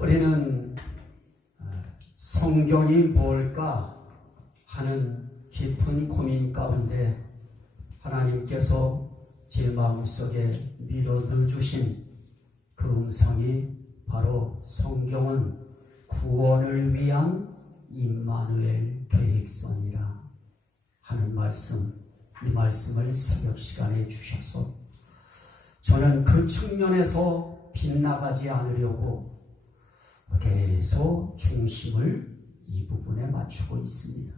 우리는 성경이 뭘까 하는 깊은 고민 가운데 하나님께서 제 마음속에 밀어넣어주신 그 음성이 바로 성경은 구원을 위한 임마누엘 계획선이라 하는 말씀, 이 말씀을 새벽 시간에 주셔서 저는 그 측면에서 빗나가지 않으려고 계속 중심을 이 부분에 맞추고 있습니다.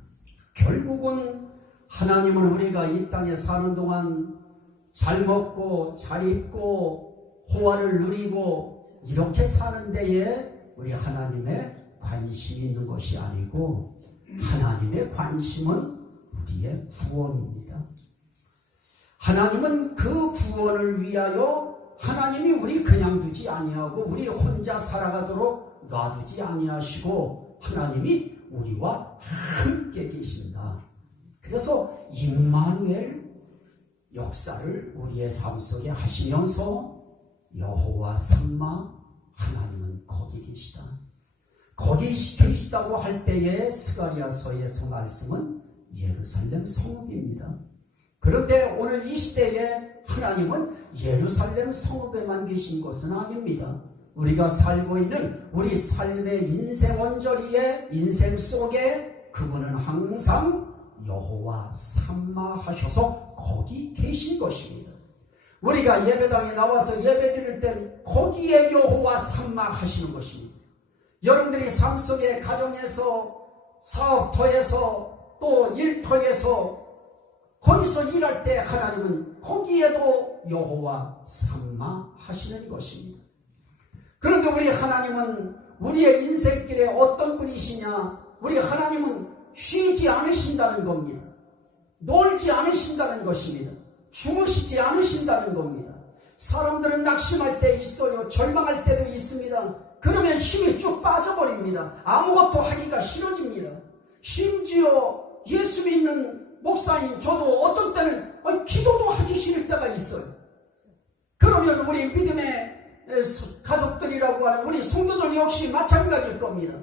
결국은 하나님은 우리가 이 땅에 사는 동안 잘 먹고 잘 입고 호화를 누리고 이렇게 사는 데에 우리 하나님의 관심이 있는 것이 아니고 하나님의 관심은 우리의 구원입니다. 하나님은 그 구원을 위하여 하나님이 우리 그냥 두지 아니하고 우리 혼자 살아가도록 놔두지 아니하시고 하나님이 우리와 함께 계신다. 그래서 임마누엘 역사를 우리의 삶 속에 하시면서 여호와 삼마 하나님은 거기 계시다. 거기 계시다고 할 때에 스가랴서에서 말씀은 예루살렘 성읍입니다. 그런데 오늘 이 시대에 하나님은 예루살렘 성읍에만 계신 것은 아닙니다. 우리가 살고 있는 우리 삶의 인생 원저리의 인생 속에 그분은 항상 여호와 삼마 하셔서 거기 계신 것입니다. 우리가 예배당에 나와서 예배 드릴 땐 거기에 여호와 삼마 하시는 것입니다. 여러분들이 삶 속에 가정에서 사업터에서 또 일터에서 거기서 일할 때 하나님은 거기에도 여호와 삼마 하시는 것입니다. 그런데 우리 하나님은 우리의 인생길에 어떤 분이시냐? 우리 하나님은 쉬지 않으신다는 겁니다. 놀지 않으신다는 것입니다. 주무시지 않으신다는 겁니다. 사람들은 낙심할 때 있어요. 절망할 때도 있습니다. 그러면 힘이 쭉 빠져버립니다. 아무것도 하기가 싫어집니다. 심지어 예수 믿는 목사인 저도 어떤 때는 기도도 하기 싫을 때가 있어요. 그러면 우리 믿음의 가족들이라고 하는 우리 성도들 역시 마찬가지일 겁니다.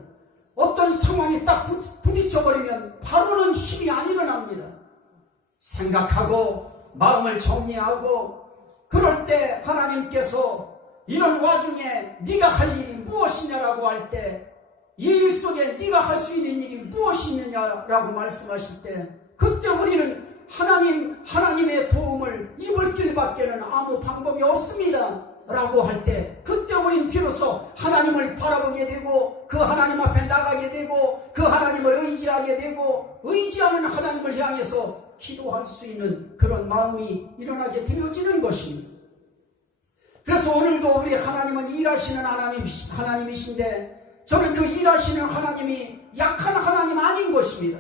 어떤 상황이 딱 부딪혀버리면 바로는 힘이 안 일어납니다. 생각하고 마음을 정리하고 그럴 때 하나님께서 이런 와중에 네가 할 일이 무엇이냐라고 할 때 이 일 속에 네가 할 수 있는 일이 무엇이 있느냐라고 말씀하실 때 그때 우리는 하나님의 도움을 입을 길밖에는 아무 방법이 없습니다 라고 할 때 그때 우린 비로소 하나님을 바라보게 되고 그 하나님 앞에 나가게 되고 그 하나님을 의지하게 되고 의지하는 하나님을 향해서 기도할 수 있는 그런 마음이 일어나게 되어지는 것입니다. 그래서 오늘도 우리 하나님은 일하시는 하나님이신데 저는 그 일하시는 하나님이 약한 하나님 아닌 것입니다.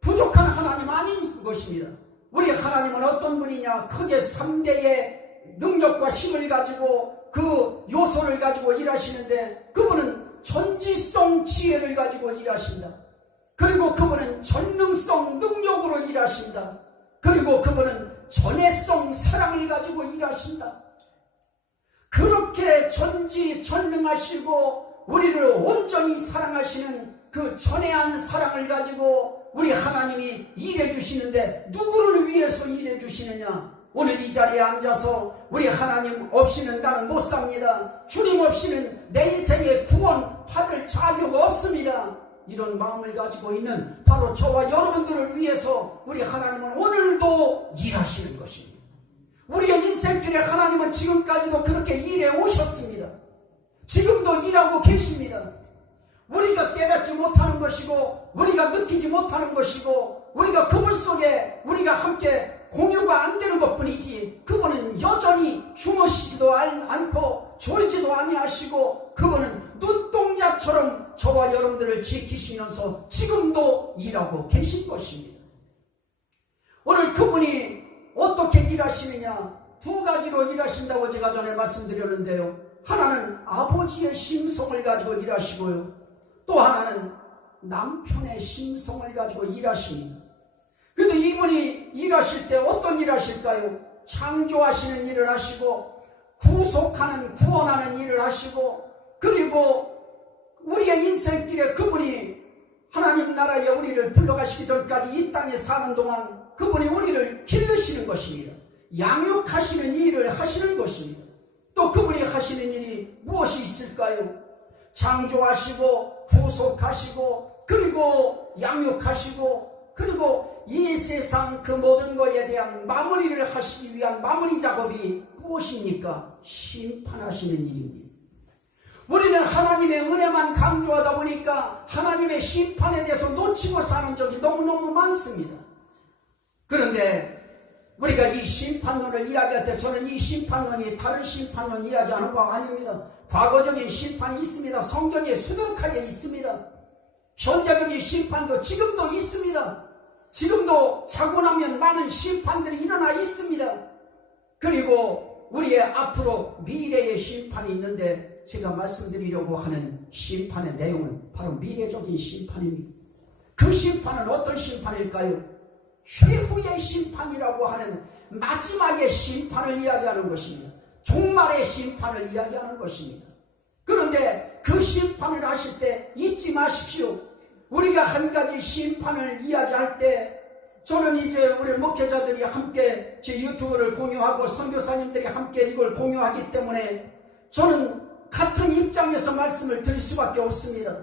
부족한 하나님 아닌 것입니다. 우리 하나님은 어떤 분이냐? 크게 3대의 능력과 힘을 가지고 그 요소를 가지고 일하시는데 그분은 전지성 지혜를 가지고 일하신다. 그리고 그분은 전능성 능력으로 일하신다. 그리고 그분은 전애성 사랑을 가지고 일하신다. 그렇게 전지전능하시고 우리를 온전히 사랑하시는 그 전애한 사랑을 가지고 우리 하나님이 일해 주시는데 누구를 위해서 일해 주시느냐? 오늘 이 자리에 앉아서 우리 하나님 없이는 나는 못 삽니다. 주님 없이는 내 인생의 구원 받을 자격 없습니다. 이런 마음을 가지고 있는 바로 저와 여러분들을 위해서 우리 하나님은 오늘도 일하시는 것입니다. 우리의 인생길에 하나님은 지금까지도 그렇게 일해 오셨습니다. 지금도 일하고 계십니다. 우리가 깨닫지 못하는 것이고 우리가 느끼지 못하는 것이고 우리가 그분 속에 우리가 함께 공유가 안 되는 것뿐이지 그분은 여전히 주무시지도 않고 졸지도 아니하시고 그분은 눈동자처럼 저와 여러분들을 지키시면서 지금도 일하고 계신 것입니다. 오늘 그분이 어떻게 일하시느냐? 두 가지로 일하신다고 제가 전에 말씀드렸는데요. 하나는 아버지의 심성을 가지고 일하시고요. 또 하나는 남편의 심성을 가지고 일하십니다. 그런데 이분이 일하실 때 어떤 일 하실까요? 창조하시는 일을 하시고 구속하는 구원하는 일을 하시고, 그리고 우리의 인생길에 그분이 하나님 나라에 우리를 불러가시기 전까지 이 땅에 사는 동안 그분이 우리를 기르시는 것입니다. 양육하시는 일을 하시는 것입니다. 또 그분이 하시는 일이 무엇이 있을까요? 창조하시고 구속하시고 그리고 양육하시고 그리고 이 세상 그 모든 것에 대한 마무리를 하시기 위한 마무리 작업이 무엇입니까? 심판하시는 일입니다. 우리는 하나님의 은혜만 강조하다 보니까 하나님의 심판에 대해서 놓치고 사는 적이 너무너무 많습니다. 그런데 우리가 이 심판론을 이야기할 때 저는 이 심판론이 다른 심판론 이야기하는 거 아닙니다. 과거적인 심판이 있습니다. 성경에 수두룩하게 있습니다. 현재적인 심판도 지금도 있습니다. 지금도 자고 나면 많은 심판들이 일어나 있습니다. 그리고 우리의 앞으로 미래의 심판이 있는데 제가 말씀드리려고 하는 심판의 내용은 바로 미래적인 심판입니다. 그 심판은 어떤 심판일까요? 최후의 심판이라고 하는 마지막의 심판을 이야기하는 것입니다. 종말의 심판을 이야기하는 것입니다. 그런데 그 심판을 하실 때 잊지 마십시오. 우리가 한 가지 심판을 이야기할 때 저는 이제 우리 목회자들이 함께 제 유튜브를 공유하고 선교사님들이 함께 이걸 공유하기 때문에 저는 같은 입장에서 말씀을 드릴 수밖에 없습니다.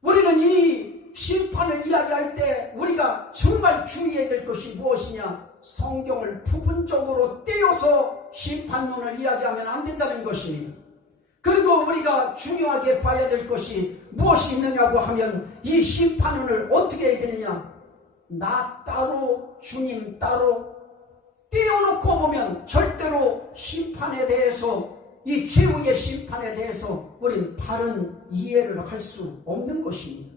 우리는 이 심판을 이야기할 때 우리가 정말 주의해야 될 것이 무엇이냐? 성경을 부분적으로 떼어서 심판론을 이야기하면 안 된다는 것입니다. 그리고 우리가 중요하게 봐야 될 것이 무엇이 있느냐고 하면 이 심판론을 어떻게 해야 되느냐? 나 따로 주님 따로 떼어놓고 보면 절대로 심판에 대해서 이 최후의 심판에 대해서 우리는 바른 이해를 할 수 없는 것입니다.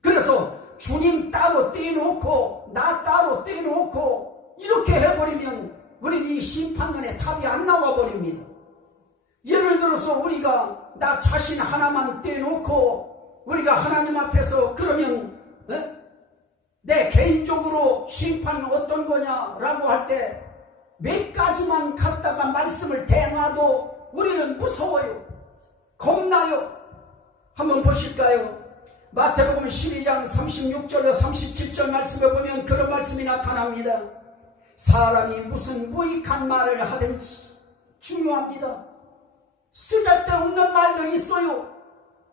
그래서 주님 따로 떼어놓고 나 따로 떼어놓고 이렇게 해버리면 우리는 이 심판론에 답이 안 나와버립니다. 예를 들어서 우리가 나 자신 하나만 떼어놓고 우리가 하나님 앞에서 그러면 내 개인적으로 심판은 어떤 거냐라고 할 때 몇 가지만 갖다가 말씀을 대놔도 우리는 무서워요. 겁나요. 한번 보실까요? 마태복음 12장 36절로 37절 말씀에 보면 그런 말씀이 나타납니다. 사람이 무슨 무익한 말을 하든지 중요합니다. 쓰잘데없는 말도 있어요.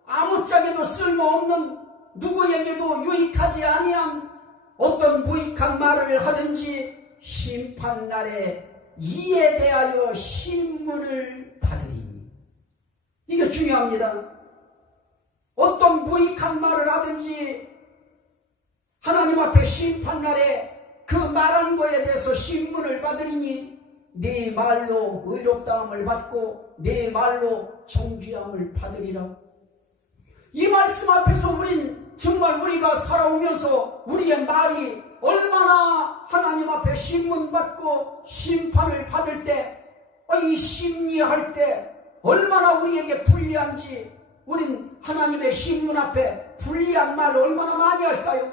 아무짝에도 쓸모없는 누구에게도 유익하지 아니한 어떤 무익한 말을 하든지 심판날에 이에 대하여 신문을 받으리니. 이게 중요합니다. 어떤 무익한 말을 하든지 하나님 앞에 심판날에 그 말한 거에 대해서 신문을 받으리니 네 말로 의롭다함을 받고 네 말로 정죄함을 받으리라. 이 말씀 앞에서 우린 정말 우리가 살아오면서 우리의 말이 얼마나 하나님 앞에 신문받고 심판을 받을 때, 이 심리할 때 얼마나 우리에게 불리한지, 우린 하나님의 신문 앞에 불리한 말을 얼마나 많이 할까요?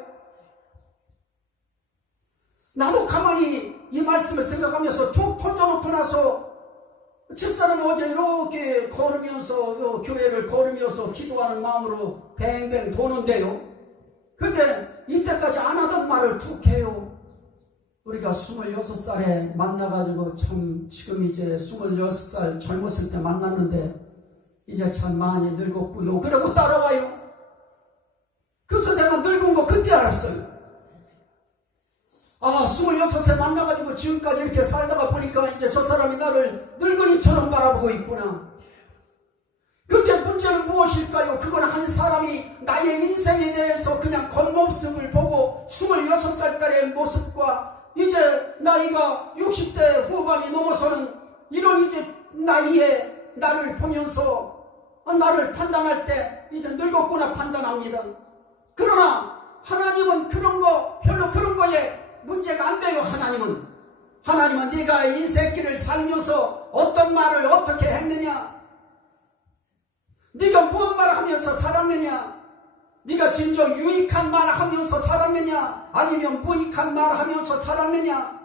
나도 가만히 이 말씀을 생각하면서 툭 던져놓고 나서 집사람은 어제 이렇게 걸으면서 교회를 걸으면서 기도하는 마음으로 뱅뱅 도는데요. 근데 이때까지 안 하던 말을 툭 해요. 우리가 26살에 만나가지고 참 지금 이제 26살 젊었을 때 만났는데 이제 참 많이 늙었고요. 그러고 따라와요. 그래서 내가 늙은 거 그때 알았어요. 26세 만나가지고 지금까지 이렇게 살다가 보니까 이제 저 사람이 나를 늙은이처럼 바라보고 있구나. 그런데 문제는 무엇일까요? 그건 한 사람이 나의 인생에 대해서 그냥 겉모습을 보고 26살짜리의 모습과 이제 나이가 60대 후반이 넘어서는 이런 이제 나이에 나를 보면서 나를 판단할 때 이제 늙었구나 판단합니다. 그러나 하나님은 그런 거 별로 그런 거에 문제가 안 돼요. 하나님은 네가 인생길을 살면서 어떤 말을 어떻게 했느냐, 네가 무슨 말을 하면서 살았느냐, 네가 진정 유익한 말을 하면서 살았느냐 아니면 무익한 말을 하면서 살았느냐,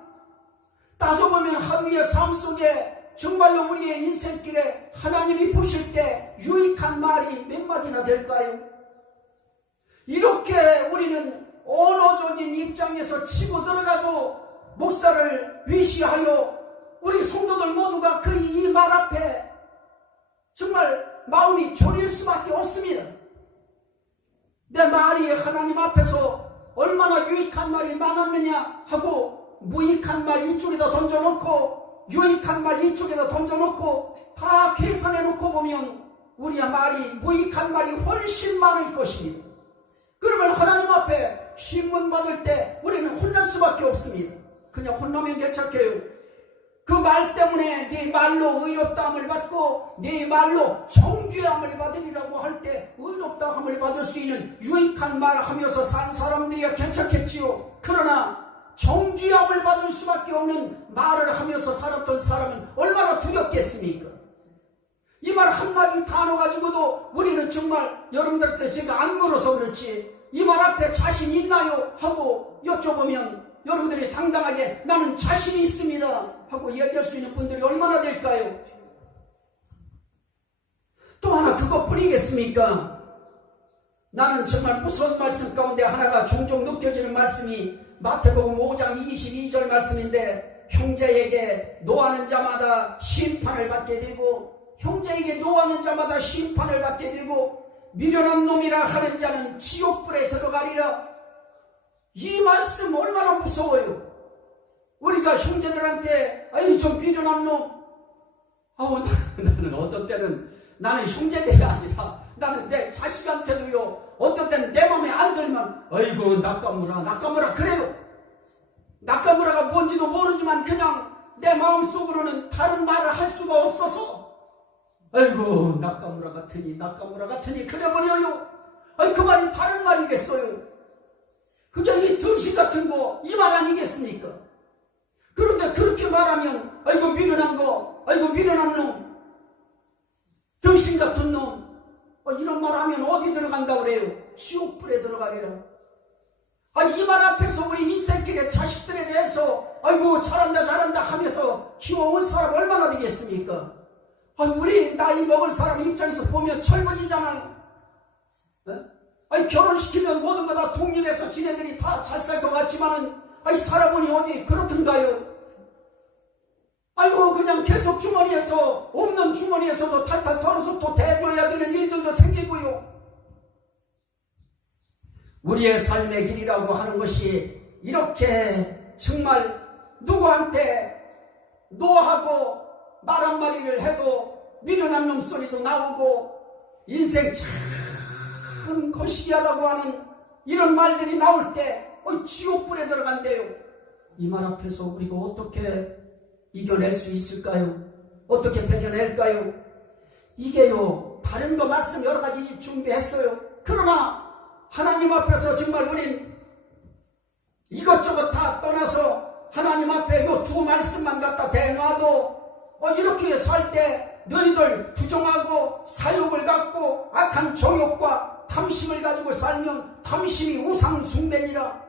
따져보면 하루의 삶 속에 정말로 우리의 인생길에 하나님이 보실 때 유익한 말이 몇 마디나 될까요? 이렇게 우리는 언어적인 입장에서 치고 들어가도 목사를 위시하여 우리 성도들 모두가 그 이 말 앞에 정말 마음이 졸일 수밖에 없습니다. 내 말이 하나님 앞에서 얼마나 유익한 말이 많았느냐 하고 무익한 말 이쪽에다 던져놓고 유익한 말 이쪽에다 던져놓고 다 계산해놓고 보면 우리의 말이 무익한 말이 훨씬 많을 것입니다. 그러면 하나님 앞에 신문 받을 때 우리는 혼날 수밖에 없습니다. 그냥 혼나면 괜찮게요. 그 말 때문에 네 말로 의롭다함을 받고 네 말로 정죄함을 받으리라고 할 때 의롭다함을 받을 수 있는 유익한 말 하면서 산 사람들이야 괜찮겠지요. 그러나 정죄함을 받을 수밖에 없는 말을 하면서 살았던 사람은 얼마나 두렵겠습니까? 이 말 한마디 단어 가지고도 우리는 정말 여러분들한테 제가 안 물어서 그렇지 이 말 앞에 자신 있나요? 하고 여쭤보면 여러분들이 당당하게 나는 자신이 있습니다 하고 얘기할 수 있는 분들이 얼마나 될까요? 또 하나 그것뿐이겠습니까? 나는 정말 무서운 말씀 가운데 하나가 종종 느껴지는 말씀이 마태복음 5장 22절 말씀인데 형제에게 노하는 자마다 심판을 받게 되고 형제에게 노하는 자마다 심판을 받게 되고 미련한 놈이라 하는 자는 지옥불에 들어가리라. 이 말씀 얼마나 무서워요. 우리가 형제들한테 아이 좀 미련한 놈 나는 어떤 때는 나는 형제들이 아니라 나는 내 자식한테도요 어떤 때는 내 맘에 안 들면 아이고 낙가무라 그래요. 낙가무라가 뭔지도 모르지만 그냥 내 마음속으로는 다른 말을 할 수가 없어서 아이고 낙가무라 같으니 그래버려요. 아이 그 말이 다른 말이겠어요. 그냥 이 등신 같은 거 이 말 아니겠습니까? 그런데 그렇게 말하면 아이고 미련한 거 아이고 미련한 놈 등신 같은 놈 이런 말 하면 어디 들어간다고 그래요? 지옥불에 들어가리라. 이 말 앞에서 우리 인생길에 자식들에 대해서 아이고 잘한다 하면서 키워온 사람 얼마나 되겠습니까? 우리 나이 먹은 사람 입장에서 보면 철거지잖아요. 결혼시키면 모든 거 다 독립해서 지네들이 다 잘 살 것 같지만은 살아보니 어디 그렇던가요? 아이고 그냥 계속 주머니에서 없는 주머니에서도 탈탈 털어서 또 대줘야 되는 일들도 생기고요. 우리의 삶의 길이라고 하는 것이 이렇게 정말 누구한테 노하고 말 한마디를 해도 미련한 놈 소리도 나오고 인생 참 거시기하다고 하는 이런 말들이 나올 때 지옥불에 들어간대요. 이 말 앞에서 우리가 어떻게 이겨낼 수 있을까요? 어떻게 배겨낼까요? 이게요 다른 거 말씀 여러 가지 준비했어요. 그러나 하나님 앞에서 정말 우린 이것저것 다 떠나서 하나님 앞에 요 두 말씀만 갖다 대놔도 이렇게 살 때 너희들 부정하고 사욕을 갖고 악한 정욕과 탐심을 가지고 살면 탐심이 우상 숭배니라.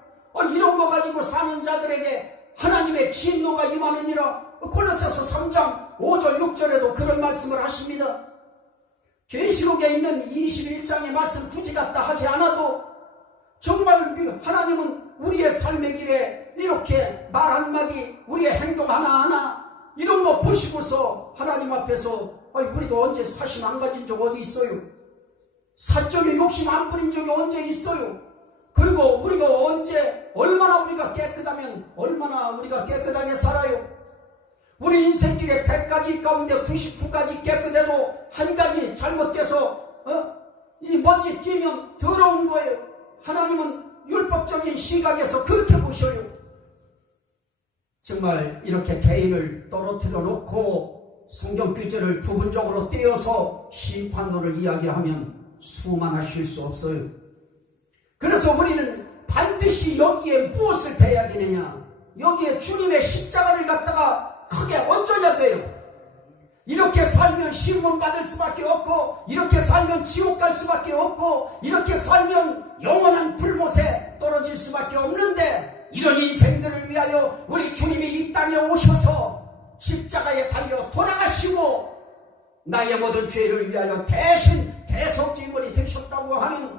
이런 거 가지고 사는 자들에게 하나님의 진노가 임하느니라. 골로새서 3장 5절 6절에도 그런 말씀을 하십니다. 계시록에 있는 21장의 말씀 굳이 갖다 하지 않아도 정말 하나님은 우리의 삶의 길에 이렇게 말 한마디 우리의 행동 하나하나 이런 거 보시고서 하나님 앞에서 우리도 언제 사심 안 가진 적 어디 있어요? 사적인 욕심 안 부린 적이 언제 있어요? 그리고 우리가 언제 얼마나 우리가 깨끗하면 얼마나 우리가 깨끗하게 살아요? 우리 인생길에 100가지 가운데 99가지 깨끗해도 한 가지 잘못돼서 이 먼지 띄면 더러운 거예요. 하나님은 율법적인 시각에서 그렇게 보셔요. 정말 이렇게 개인을 떨어뜨려 놓고 성경 규제를 부분적으로 떼어서 심판론을 이야기하면 수만하실 수 없어요. 그래서 우리는 반드시 여기에 무엇을 대야 되느냐, 여기에 주님의 십자가를 갖다가 크게 얹어야 돼요. 이렇게 살면 신문 받을 수밖에 없고, 이렇게 살면 지옥 갈 수밖에 없고, 이렇게 살면 영원한 불못에 떨어질 수밖에 없는데, 이런 인생들을 위하여 우리 주님이 이 땅에 오셔서 십자가에 달려 돌아가시고 나의 모든 죄를 위하여 대신 대속제물이 되셨다고 하는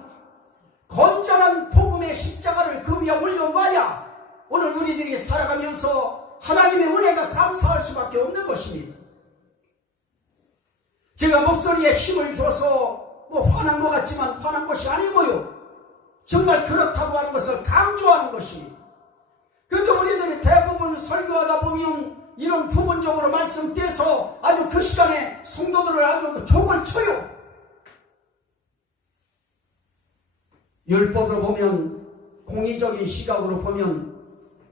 건전한 복음의 십자가를 그 위에 올려놔야 오늘 우리들이 살아가면서 하나님의 은혜가 감사할 수밖에 없는 것입니다. 제가 목소리에 힘을 줘서 화난 것 같지만 화난 것이 아니고요. 정말 그렇다고 하는 것을 강조하는 것입니다. 그런데 우리들이 대부분 설교하다 보면 이런 부분적으로 말씀 떼서 아주 그 시간에 성도들을 아주 족을 쳐요. 율법으로 보면, 공의적인 시각으로 보면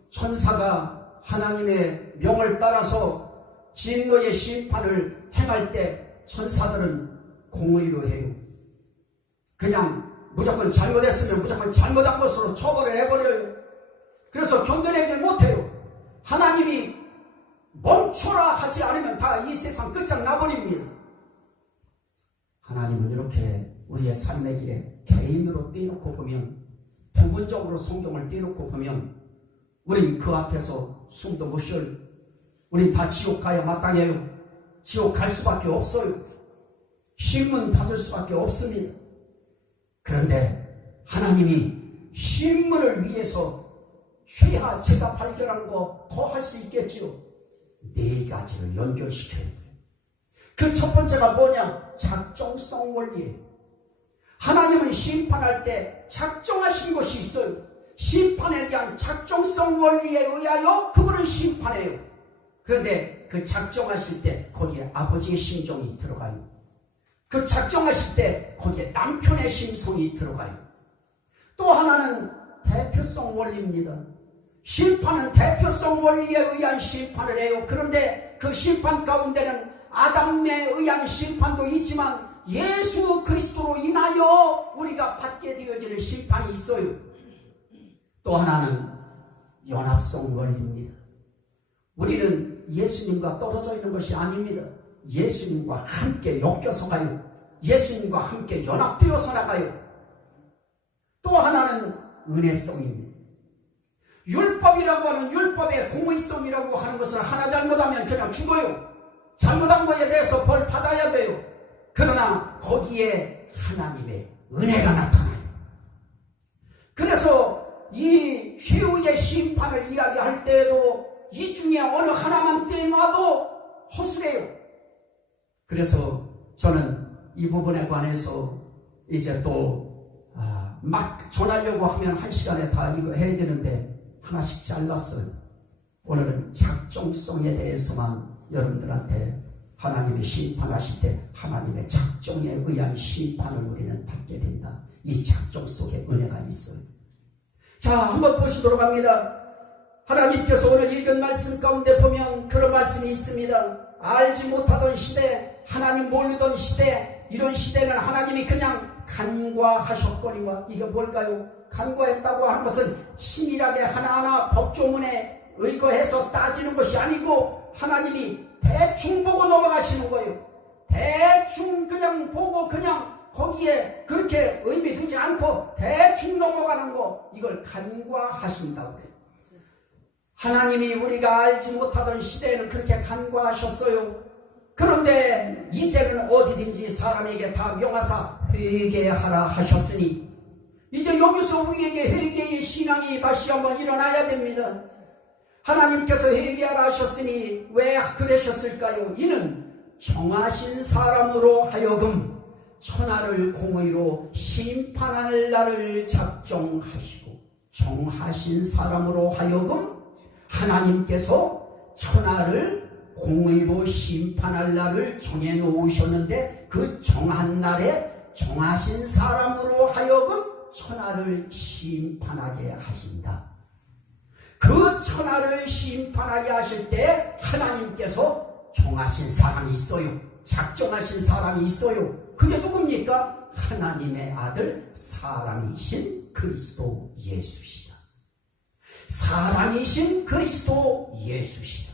천사가 하나님의 명을 따라서 진노의 심판을 행할 때 천사들은 공의로 해요. 그냥 무조건 잘못했으면 무조건 잘못한 것으로 처벌을 해버려요. 그래서 견뎌내지 못해요. 하나님이 멈춰라 하지 않으면 다 이 세상 끝장나버립니다. 하나님은 이렇게 우리의 삶의 길에 개인으로 떼놓고 보면, 부분적으로 성경을 떼놓고 보면 우린 그 앞에서 숨도 못 쉬어요. 우린 다 지옥 가야 마땅해요. 지옥 갈 수밖에 없어요. 신문 받을 수밖에 없습니다. 그런데 하나님이 신문을 위해서 최하 제가 발견한 거 더 할 수 있겠지요. 네 가지를 연결시켜야 돼요. 그 첫 번째가 뭐냐? 작정성 원리예요. 하나님은 심판할 때 작정하신 것이 있어요. 심판에 대한 작정성 원리에 의하여 그분은 심판해요. 그런데 그 작정하실 때 거기에 아버지의 심정이 들어가요. 그 작정하실 때 거기에 남편의 심성이 들어가요. 또 하나는 대표성 원리입니다. 심판은 대표성 원리에 의한 심판을 해요. 그런데 그 심판 가운데는 아담에 의한 심판도 있지만 예수 그리스도로 인하여 우리가 받게 되어지는 심판이 있어요. 또 하나는 연합성 원리입니다. 우리는 예수님과 떨어져 있는 것이 아닙니다. 예수님과 함께 엮여서 가요. 예수님과 함께 연합되어서 나가요. 또 하나는 은혜성입니다. 율법이라고 하는 율법의 공의성이라고 하는 것을 하나 잘못하면 그냥 죽어요. 잘못한 것에 대해서 벌 받아야 돼요. 그러나 거기에 하나님의 은혜가 나타나요. 그래서 이 최후의 심판을 이야기할 때에도 이 중에 어느 하나만 떼놔도 허술해요. 그래서 저는 이 부분에 관해서 이제 또 막 전하려고 하면 한 시간에 다 이거 해야 되는데 하나씩 잘랐어요. 오늘은 작정성에 대해서만 여러분들한테 하나님의 심판하실 때 하나님의 작정에 의한 심판을 우리는 받게 된다. 이 작정 속에 은혜가 있어요. 자, 한번 보시도록 합니다. 하나님께서 오늘 읽은 말씀 가운데 보면 그런 말씀이 있습니다. 알지 못하던 시대, 하나님 모르던 시대, 이런 시대는 하나님이 그냥 간과하셨거니와. 이게 뭘까요? 간과했다고 하는 것은 치밀하게 하나하나 법조문에 의거해서 따지는 것이 아니고 하나님이 대충 보고 넘어가시는 거예요. 대충 그냥 보고 그냥 거기에 그렇게 의미 두지 않고 대충 넘어가는 거, 이걸 간과하신다고 해요. 하나님이 우리가 알지 못하던 시대에는 그렇게 간과하셨어요. 그런데 이제는 어디든지 사람에게 다 명하사 회개하라 하셨으니 이제 여기서 우리에게 회개의 신앙이 다시 한번 일어나야 됩니다. 하나님께서 회개하라 하셨으니 왜 그러셨을까요? 이는 정하신 사람으로 하여금 천하를 공의로 심판할 날을 작정하시고, 정하신 사람으로 하여금 하나님께서 천하를 공의로 심판할 날을 정해놓으셨는데 그 정한 날에 정하신 사람으로 하여금 천하를 심판하게 하신다. 그 천하를 심판하게 하실 때 하나님께서 정하신 사람이 있어요. 작정하신 사람이 있어요. 그게 누굽니까? 하나님의 아들 사람이신 그리스도 예수시다. 사람이신 그리스도 예수시다.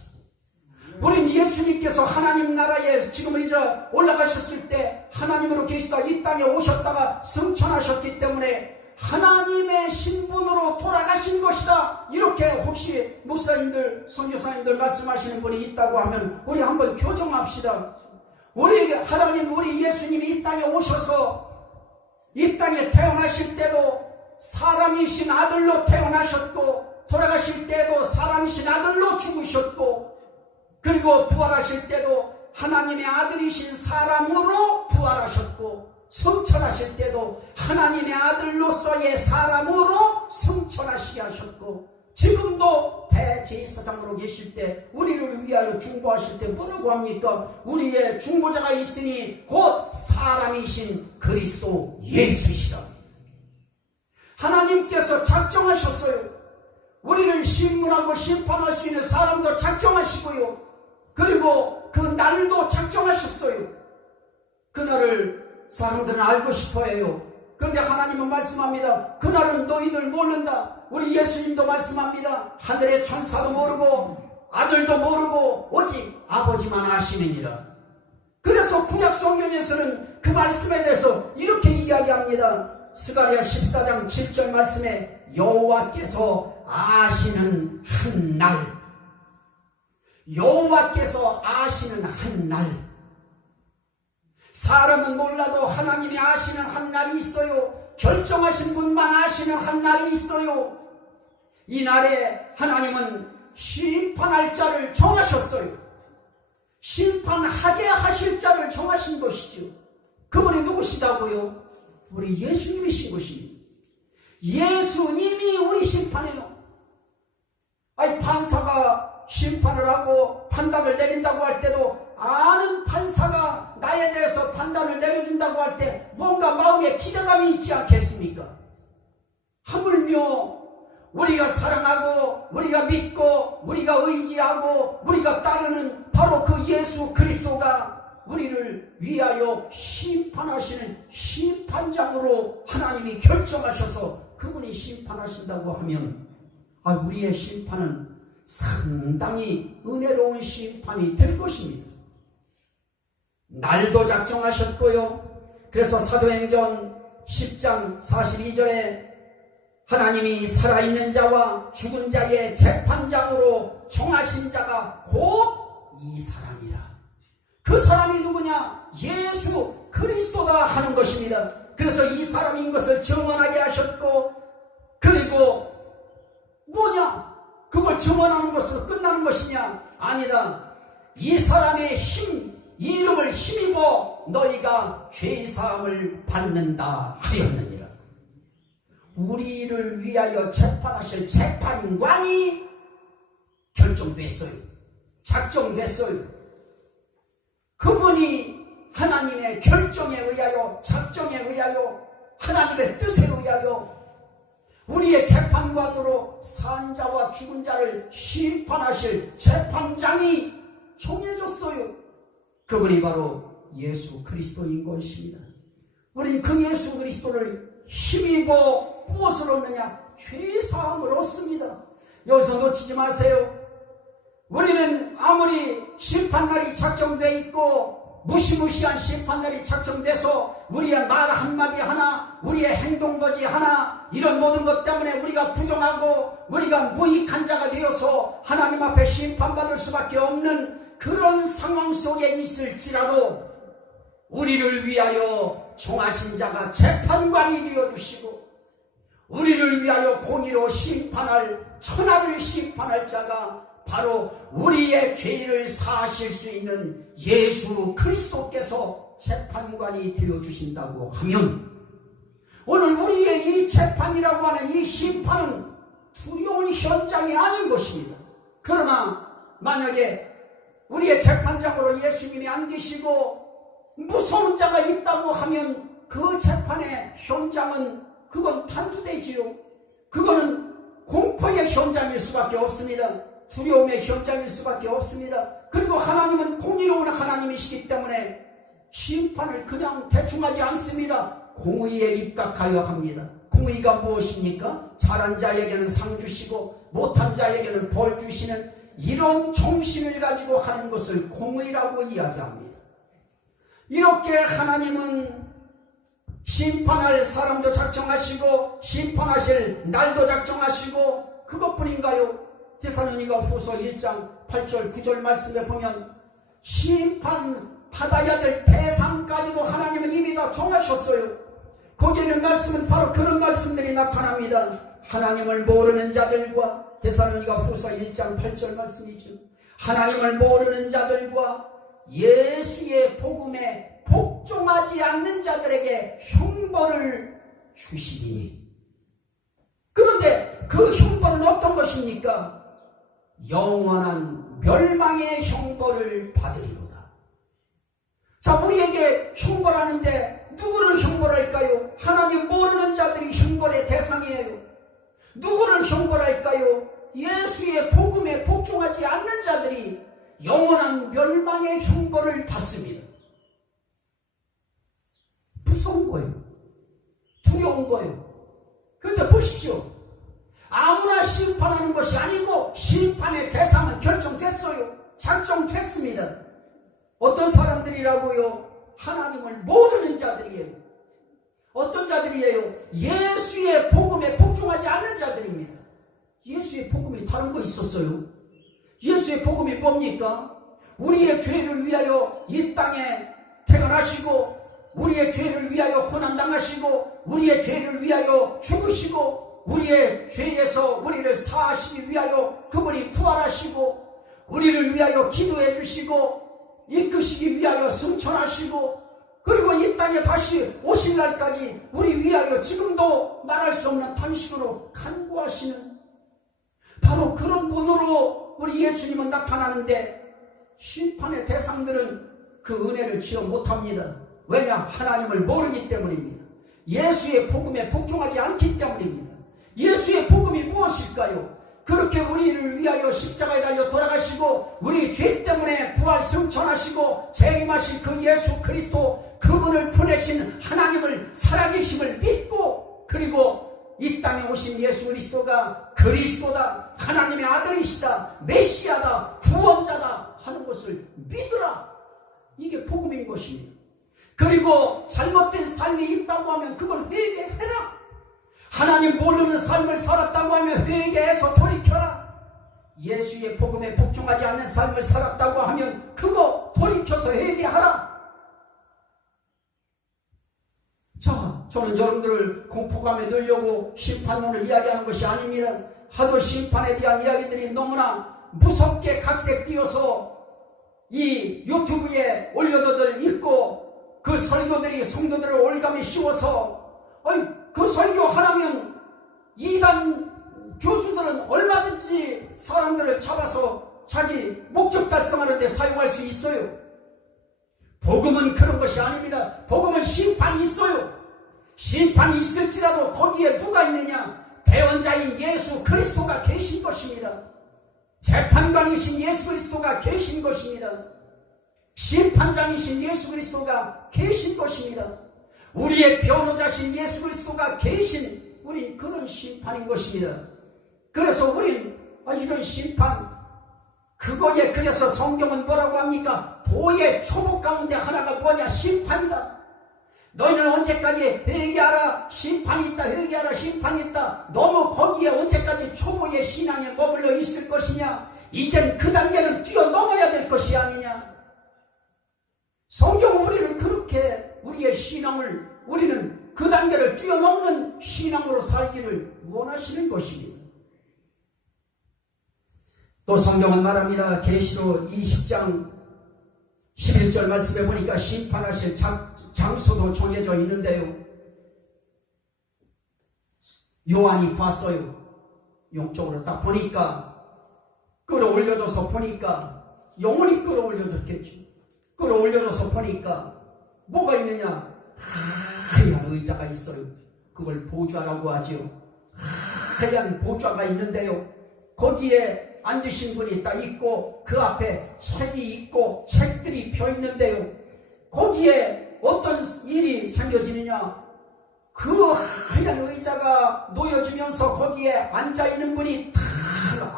우린 예수님께서 하나님 나라에 지금 이제 올라가셨을 때 하나님으로 계시다 이 땅에 오셨다가 승천하셨기 때문에 하나님의 신분으로 돌아가신 것이다. 이렇게 혹시 목사님들, 선교사님들 말씀하시는 분이 있다고 하면 우리 한번 교정합시다. 우리 하나님, 우리 예수님이 이 땅에 오셔서 이 땅에 태어나실 때도 사람이신 아들로 태어나셨고, 돌아가실 때도 사람이신 아들로 죽으셨고, 그리고 부활하실 때도 하나님의 아들이신 사람으로 부활하셨고, 성천하실 때도 하나님의 아들로서의 사람으로 성천하시게 하셨고, 지금도 대제사장으로 계실 때 우리를 위하여 중보하실 때 뭐라고 합니까? 우리의 중보자가 있으니 곧 사람이신 그리스도 예수시라. 하나님께서 작정하셨어요. 우리를 신문하고 심판할 수 있는 사람도 작정하시고요, 그리고 그 날도 작정하셨어요. 그날을 사람들은 알고 싶어해요. 그런데 하나님은 말씀합니다. 그날은 너희들 모른다. 우리 예수님도 말씀합니다. 하늘의 천사도 모르고 아들도 모르고 오직 아버지만 아시느니라. 그래서 구약 성경에서는 그 말씀에 대해서 이렇게 이야기합니다. 스가랴 14장 7절 말씀에 여호와께서 아시는 한 날, 여호와께서 아시는 한 날. 사람은 몰라도 하나님이 아시는 한 날이 있어요. 결정하신 분만 아시는 한 날이 있어요. 이 날에 하나님은 심판할 자를 정하셨어요. 심판하게 하실 자를 정하신 것이죠. 그분이 누구시다고요? 우리 예수님이신 것입니다. 예수님이 우리 심판해요. 아니, 판사가 심판을 하고 판단을 내린다고 할 때도 아는 판사가 나에 대해서 판단을 내려준다고 할 때 뭔가 마음에 기대감이 있지 않겠습니까? 하물며 우리가 사랑하고 우리가 믿고 우리가 의지하고 우리가 따르는 바로 그 예수 그리스도가 우리를 위하여 심판하시는 심판장으로 하나님이 결정하셔서 그분이 심판하신다고 하면, 우리의 심판은 상당히 은혜로운 심판이 될 것입니다. 날도 작정하셨고요. 그래서 사도행전 10장 42절에 하나님이 살아있는 자와 죽은 자의 재판장으로 정하신 자가 곧 이 사람이라. 그 사람이 누구냐? 예수 그리스도다 하는 것입니다. 그래서 이 사람인 것을 증언하게 하셨고, 그리고 뭐냐? 그걸 증언하는 것으로 끝나는 것이냐? 아니다. 이 사람의 이 이름을 힘입어 너희가 죄사함을 받는다 하였느니라. 우리를 위하여 재판하실 재판관이 결정됐어요. 작정됐어요. 그분이 하나님의 결정에 의하여, 작정에 의하여, 하나님의 뜻에 의하여 우리의 재판관으로 산 자와 죽은 자를 심판하실 재판장이 정해졌어요. 그분이 바로 예수 그리스도인 것입니다. 우리는 그 예수 그리스도를 힘입어 무엇을 얻느냐? 죄사함을 얻습니다. 여기서 놓치지 마세요. 우리는 아무리 심판날이 작정되어 있고 무시무시한 심판날이 작정돼서 우리의 말 한마디 하나, 우리의 행동거지 하나, 이런 모든 것 때문에 우리가 부정하고 우리가 무익한 자가 되어서 하나님 앞에 심판받을 수밖에 없는 그런 상황 속에 있을지라도 우리를 위하여 정하신 자가 재판관이 되어주시고 우리를 위하여 공의로 심판할, 천하를 심판할 자가 바로 우리의 죄를 사하실 수 있는 예수 그리스도께서 재판관이 되어주신다고 하면, 오늘 우리의 이 재판이라고 하는 이 심판은 두려운 현장이 아닌 것입니다. 그러나 만약에 우리의 재판장으로 예수님이 안 계시고 무서운 자가 있다고 하면 그 재판의 현장은 그건 탄두되지요. 그거는 공포의 현장일 수밖에 없습니다. 두려움의 현장일 수밖에 없습니다. 그리고 하나님은 공의로운 하나님이시기 때문에 심판을 그냥 대충 하지 않습니다. 공의에 입각하여 합니다. 공의가 무엇입니까? 잘한 자에게는 상 주시고 못한 자에게는 벌 주시는 이런 정신을 가지고 하는 것을 공의라고 이야기합니다. 이렇게 하나님은 심판할 사람도 작정하시고 심판하실 날도 작정하시고 그것뿐인가요? 데살로니가 후서 1장 8절 9절 말씀에 보면 심판받아야 될 대상까지도 하나님은 이미 다 정하셨어요. 거기에는 말씀은 바로 그런 말씀들이 나타납니다. 하나님을 모르는 자들과 데살로니가 후서 1장 8절 말씀이죠. 하나님을 모르는 자들과 예수의 복음에 복종하지 않는 자들에게 형벌을 주시리니. 그런데 그 형벌은 어떤 것입니까? 영원한 멸망의 형벌을 받으리로다. 자, 우리에게 형벌하는데 누구를 형벌할까요? 하나님 모르는 자들이 형벌의 대상이에요. 누구를 형벌할까요? 예수의 복음에 복종하지 않는 자들이 영원한 멸망의 형벌을 받습니다. 무서운 거예요. 두려운 거예요. 그런데 보십시오. 아무나 심판하는 것이 아니고 심판의 대상은 결정됐어요. 작정됐습니다. 어떤 사람들이라고요? 하나님을 모르는 자들이에요. 어떤 자들이에요? 예수의 복음에 복종하지 않는 자들입니다. 예수의 복음이 다른 거 있었어요. 예수의 복음이 뭡니까? 우리의 죄를 위하여 이 땅에 태어나시고 우리의 죄를 위하여 고난당하시고 우리의 죄를 위하여 죽으시고 우리의 죄에서 우리를 사하시기 위하여 그분이 부활하시고 우리를 위하여 기도해 주시고 이끄시기 위하여 승천하시고 그리고 이 땅에 다시 오실 날까지 우리 위하여 지금도 말할 수 없는 탄식으로 간구하시는 바로 그런 분으로 우리 예수님은 나타나는데 심판의 대상들은 그 은혜를 취하 못합니다. 왜냐? 하나님을 모르기 때문입니다. 예수의 복음에 복종하지 않기 때문입니다. 예수의 복음이 무엇일까요? 그렇게 우리를 위하여 십자가에 달려 돌아가시고 우리 죄 때문에 부활 승천하시고 재림하신 그 예수 그리스도 그분을 보내신 하나님을 살아계심을 믿고 그리고 이 땅에 오신 예수 그리스도가 그리스도다, 하나님의 아들이시다, 메시아다, 구원자다 하는 것을 믿으라. 이게 복음인 것입니다. 그리고 잘못된 삶이 있다고 하면 그걸 회개해라. 하나님 모르는 삶을 살았다고 하면 회개해서 돌이켜라. 예수의 복음에 복종하지 않는 삶을 살았다고 하면 그거 돌이켜서 회개하라. 자, 저는 여러분들을 공포감에 넣으려고 심판론을 이야기하는 것이 아닙니다. 하도 심판에 대한 이야기들이 너무나 무섭게 각색되어서 이 유튜브에 올려도들 있고 그 설교들이 성도들을 올감이 씌워서 그 설교 하나면 이단 교주들은 얼마든지 사람들을 잡아서 자기 목적 달성하는 데 사용할 수 있어요. 복음은 그런 것이 아닙니다. 복음은 심판이 있어요. 심판이 있을지라도 거기에 누가 있느냐? 대언자인 예수 그리스도가 계신 것입니다. 재판관이신 예수 그리스도가 계신 것입니다. 심판장이신 예수 그리스도가 계신 것입니다. 우리의 변호자신 예수 그리스도가 계신 우린 그런 심판인 것입니다. 그래서 우린 이런 심판 그거에 그래서 성경은 뭐라고 합니까? 도의 초목 가운데 하나가 뭐냐? 심판이다. 너희는 언제까지 회개하라 심판이 있다 회개하라 심판이 있다. 너무 거기에 언제까지 초보의 신앙에 머물러 있을 것이냐? 이젠 그 단계는 뛰어넘어야 될 것이 아니냐? 성경은 우리는 그렇게 우리의 신앙을 우리는 그 단계를 뛰어넘는 신앙으로 살기를 원하시는 것입니다. 또 성경은 말합니다. 계시록 20장 11절 말씀에 보니까 심판하실 장소도 정해져 있는데요. 요한이 봤어요. 영적으로 딱 보니까 끌어올려져서 보니까 영원히 끌어올려졌겠죠. 끌어올려져서 보니까 뭐가 있느냐? 하얀 의자가 있어요. 그걸 보좌라고 하죠. 하얀 보좌가 있는데요. 거기에 앉으신 분이 딱 있고 그 앞에 책이 있고 책들이 펴 있는데요. 거기에 어떤 일이 생겨지느냐? 그 하얀 의자가 놓여지면서 거기에 앉아있는 분이 탁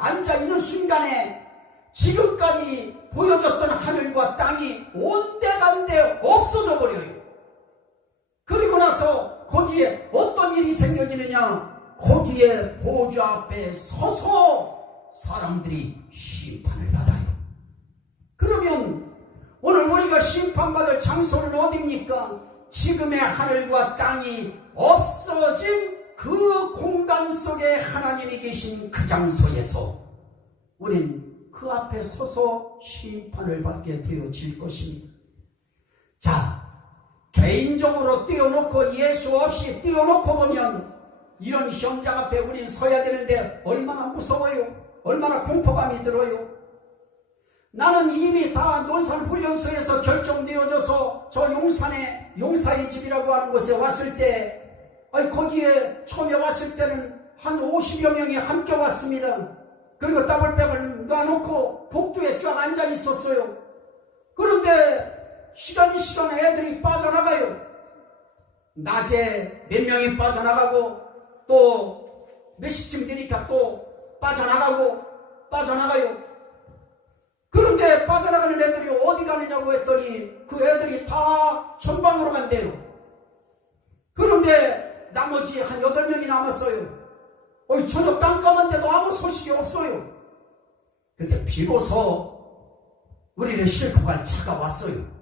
앉아있는 순간에 지금까지 보여졌던 하늘과 땅이 온데간데 없어져 버려요. 그리고 나서 가서 거기에 어떤 일이 생겨지느냐? 거기에 보좌 앞에 서서 사람들이 심판을 받아요. 그러면 오늘 우리가 심판받을 장소는 어디입니까? 지금의 하늘과 땅이 없어진 그 공간 속에 하나님이 계신 그 장소에서 우린 그 앞에 서서 심판을 받게 되어질 것입니다. 자, 개인적으로 띄워놓고 예수 없이 띄워놓고 보면 이런 현장 앞에 우린 서야 되는데 얼마나 무서워요. 얼마나 공포감이 들어요. 나는 이미 다 논산훈련소에서 결정되어져서 저 용산에 용사의 집이라고 하는 곳에 왔을 때 거기에 처음에 왔을 때는 한 50여 명이 함께 왔습니다. 그리고 더블백을 놔놓고 복도에 쫙 앉아 있었어요. 그런데 시간이 애들이 빠져나가요. 낮에 몇 명이 빠져나가고 또 몇 시쯤 되니까 또 빠져나가요. 그런데 빠져나가는 애들이 어디 가느냐고 했더니 그 애들이 다 전방으로 간대요. 그런데 나머지 한 8명이 남았어요. 저녁 깜깜한데도 아무 소식이 없어요. 근데 비로소 우리를 싣고 갈 차가 왔어요.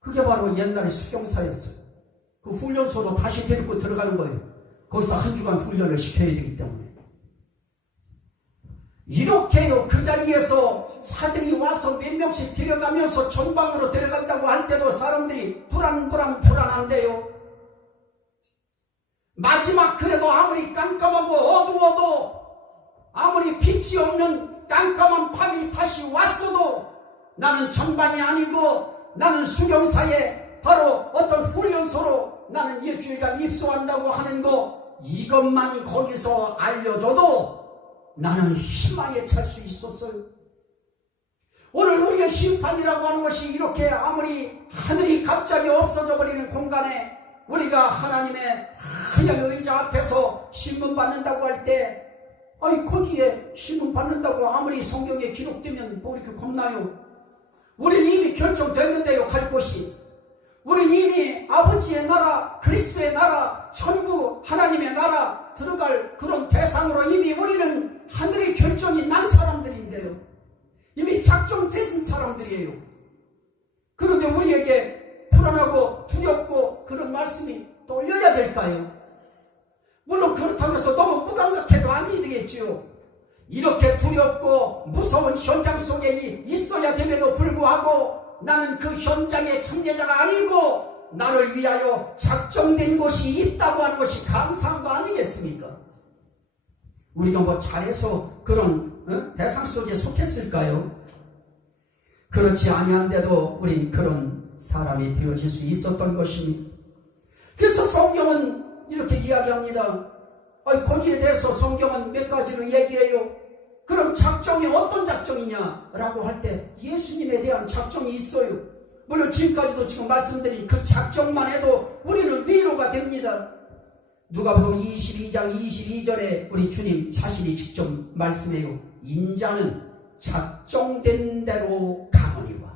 그게 바로 옛날의 수경사였어요. 그 훈련소로 다시 데리고 들어가는 거예요. 거기서 한 주간 훈련을 시켜야 되기 때문에. 이렇게요, 그 자리에서 사들이 와서 몇 명씩 데려가면서 전방으로 데려간다고 할 때도 사람들이 불안한데요. 마지막 그래도 아무리 깜깜하고 어두워도 아무리 빛이 없는 깜깜한 밤이 다시 왔어도 나는 전방이 아니고 나는 수경사에 바로 어떤 훈련소로 나는 일주일간 입소한다고 하는 거, 이것만 거기서 알려줘도 나는 희망에 찰 수 있었어요. 오늘 우리의 심판이라고 하는 것이 이렇게 아무리 하늘이 갑자기 없어져 버리는 공간에 우리가 하나님의 하얀 의자 앞에서 신문 받는다고 할 때, 거기에 신문 받는다고 아무리 성경에 기록되면 뭐 이렇게 겁나요? 우리는 이미 결정됐는데요, 갈 곳이. 우리는 이미 아버지의 나라, 그리스도의 나라, 천국, 하나님의 나라 들어갈 그런 대상으로 이미 우리는 하늘의 결정이 난 사람들인데요. 이미 작정된 사람들이에요. 그런데 우리에게 불안하고 두렵고 그런 말씀이 떨려야 될까요? 물론 그렇다고 해서 너무 무감각해도 아니겠지요. 이렇게 두렵고 무서운 현장 속에 있어야 됨에도 불구하고 나는 그 현장의 참여자가 아니고 나를 위하여 작정된 곳이 있다고 하는 것이 감사한 거 아니겠습니까? 우리가 뭐 잘해서 그런 대상 속에 속했을까요? 그렇지 아니한데도 우린 그런 사람이 되어질 수 있었던 것입니다. 그래서 성경은 이렇게 이야기합니다. 거기에 대해서 성경은 몇 가지로 얘기해요. 그럼 작정이 어떤 작정이냐라고 할 때 예수님에 대한 작정이 있어요. 물론 지금까지도 지금 말씀드린 그 작정만 해도 우리는 위로가 됩니다. 누가복음 22장 22절에 우리 주님 자신이 직접 말씀해요. 인자는 작정된 대로 가거니와.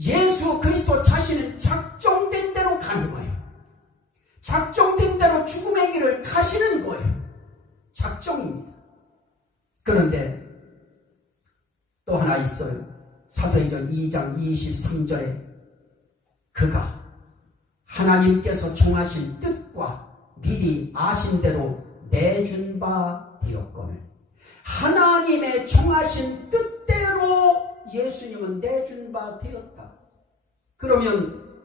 예수 그리스도 자신은 작정된 대로 가는 거예요. 작정된 대로 죽음의 길을 가시는 거예요. 작정입니다. 그런데 또 하나 있어요. 사도행전 2장 23절에 그가 하나님께서 정하신 뜻과 미리 아신 대로 내준 바 되었거늘. 하나님의 정하신 뜻대로 예수님은 내준 바 되었다. 그러면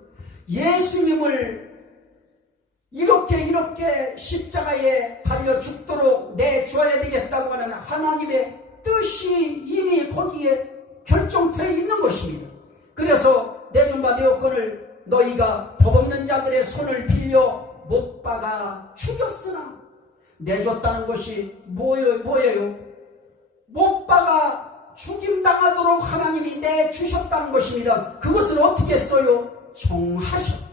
예수님을 이렇게 십자가에 달려 죽도록 내주어야 되겠다고 하는 하나님의 뜻이 이미 거기에 결정되어 있는 것입니다. 그래서 내준 바 되었거늘 너희가 법 없는 자들의 손을 빌려 못 박아 죽였으나. 내줬다는 것이 뭐예요? 못 박아 죽임당하도록 하나님이 내주셨다는 것입니다. 그것을 어떻게 써요? 정하셨다.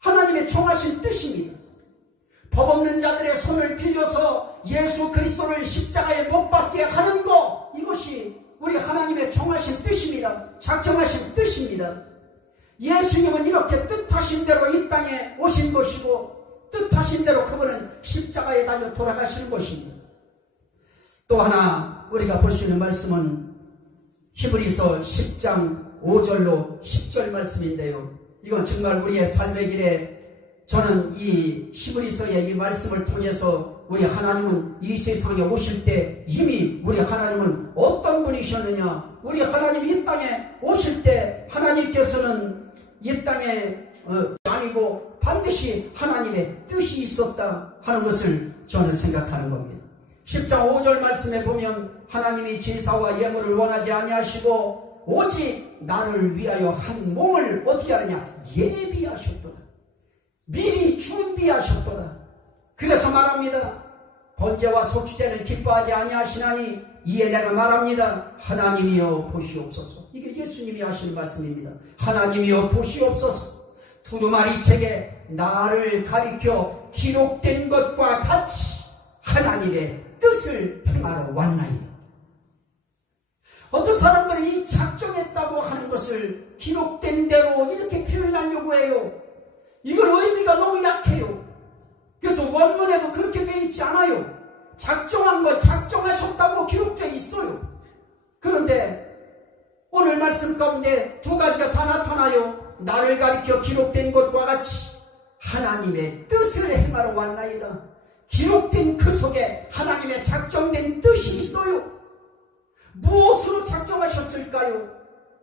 하나님의 정하신 뜻입니다. 법 없는 자들의 손을 빌려서 예수 그리스도를 십자가에 못 박게 하는 것, 이것이 우리 하나님의 정하신 뜻입니다. 작정하신 뜻입니다. 예수님은 이렇게 뜻하신 대로 이 땅에 오신 것이고 뜻하신 대로 그분은 십자가에 달려 돌아가시는 것입니다. 또 하나 우리가 볼 수 있는 말씀은 히브리서 10장 5절로 10절 말씀인데요. 이건 정말 우리의 삶의 길에 저는 이 히브리서의 이 말씀을 통해서 우리 하나님은 이 세상에 오실 때 이미 우리 하나님은 어떤 분이셨느냐, 우리 하나님이 이 땅에 오실 때 하나님께서는 이 땅에 아니고 반드시 하나님의 뜻이 있었다 하는 것을 저는 생각하는 겁니다. 10장 5절 말씀에 보면 하나님이 제사와 예물을 원하지 아니하시고 오직 나를 위하여 한 몸을 어떻게 하느냐, 예비하셨도다. 미리 준비하셨도다. 그래서 말합니다. 번제와 속죄제는 기뻐하지 아니하시나니 이에 내가 말합니다. 하나님이여 보시옵소서. 이게 예수님이 하시는 말씀입니다. 하나님이여 보시옵소서. 두루마리 책에 나를 가리켜 기록된 것과 같이 하나님의 뜻을 행하러 왔나이다. 어떤 사람들이 이 작정했다고 하는 것을 기록된 대로 이렇게 표현하려고 해요. 이건 의미가 너무 약해요. 그래서 원문에도 그렇게 되어 있지 않아요. 작정한 것, 작정하셨다고 기록되어 있어요. 그런데 오늘 말씀 가운데 두 가지가 다 나타나요. 나를 가리켜 기록된 것과 같이 하나님의 뜻을 행하러 왔나이다. 기록된 그 속에 하나님의 작정된 뜻이 있어요. 무엇으로 작정하셨을까요?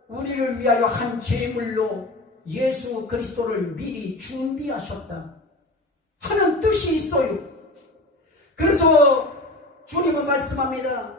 우리를 위하여 한 제물로 예수 그리스도를 미리 준비하셨다 하는 뜻이 있어요. 그래서 주님은 말씀합니다.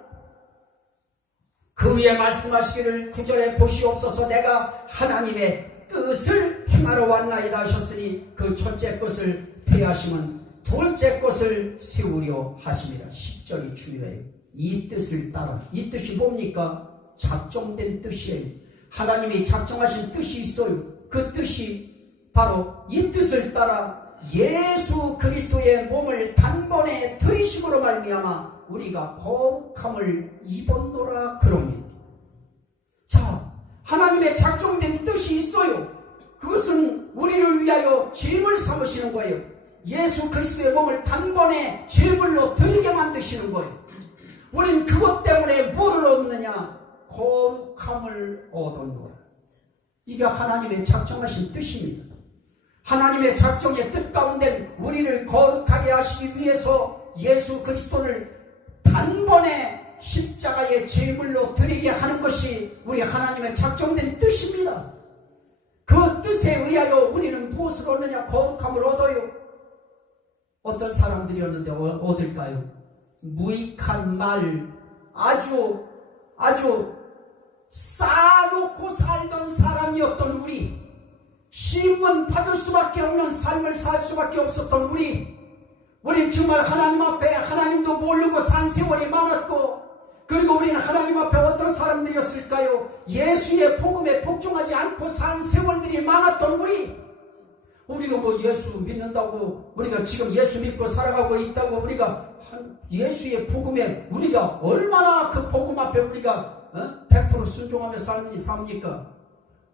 그 위에 말씀하시기를 9절에 보시옵소서 내가 하나님의 뜻을 행하러 왔나이다 하셨으니 그 첫째 것을 폐하시면 둘째 것을 세우려 하심이라. 10절이 중요해요. 이 뜻을 따라. 이 뜻이 뭡니까? 작정된 뜻이에요. 하나님이 작정하신 뜻이 있어요. 그 뜻이 바로 이 뜻을 따라 예수 그리스도의 몸을 단번에 들이심으로 말미암아 우리가 거룩함을 입었노라 그럽니다. 자, 하나님의 작정된 뜻이 있어요. 그것은 우리를 위하여 제물 삼으시는 거예요. 예수 그리스도의 몸을 단번에 제물로 드리게 만드시는 거예요. 우리는 그것 때문에 뭐를 얻느냐? 거룩함을 얻었노라. 이게 하나님의 작정하신 뜻입니다. 하나님의 작정의 뜻 가운데 우리를 거룩하게 하시기 위해서 예수 그리스도를 단번에 십자가의 제물로 드리게 하는 것이 우리 하나님의 작정된 뜻입니다. 그 뜻에 의하여 우리는 무엇을 얻느냐? 거룩함을 얻어요. 어떤 사람들이었는데 얻을까요? 무익한 말, 아주 쌓아놓고 살던 사람이었던 우리, 시임은 받을 수밖에 없는 삶을 살 수밖에 없었던 우리 정말 하나님 앞에 하나님도 모르고 산 세월이 많았고, 그리고 우리는 하나님 앞에 어떤 사람들이었을까요? 예수의 복음에 복종하지 않고 산 세월들이 많았던 우리는 뭐 예수 믿는다고, 우리가 지금 예수 믿고 살아가고 있다고, 우리가 예수의 복음에 우리가 얼마나 그 복음 앞에 우리가 100% 순종하며 삽니까?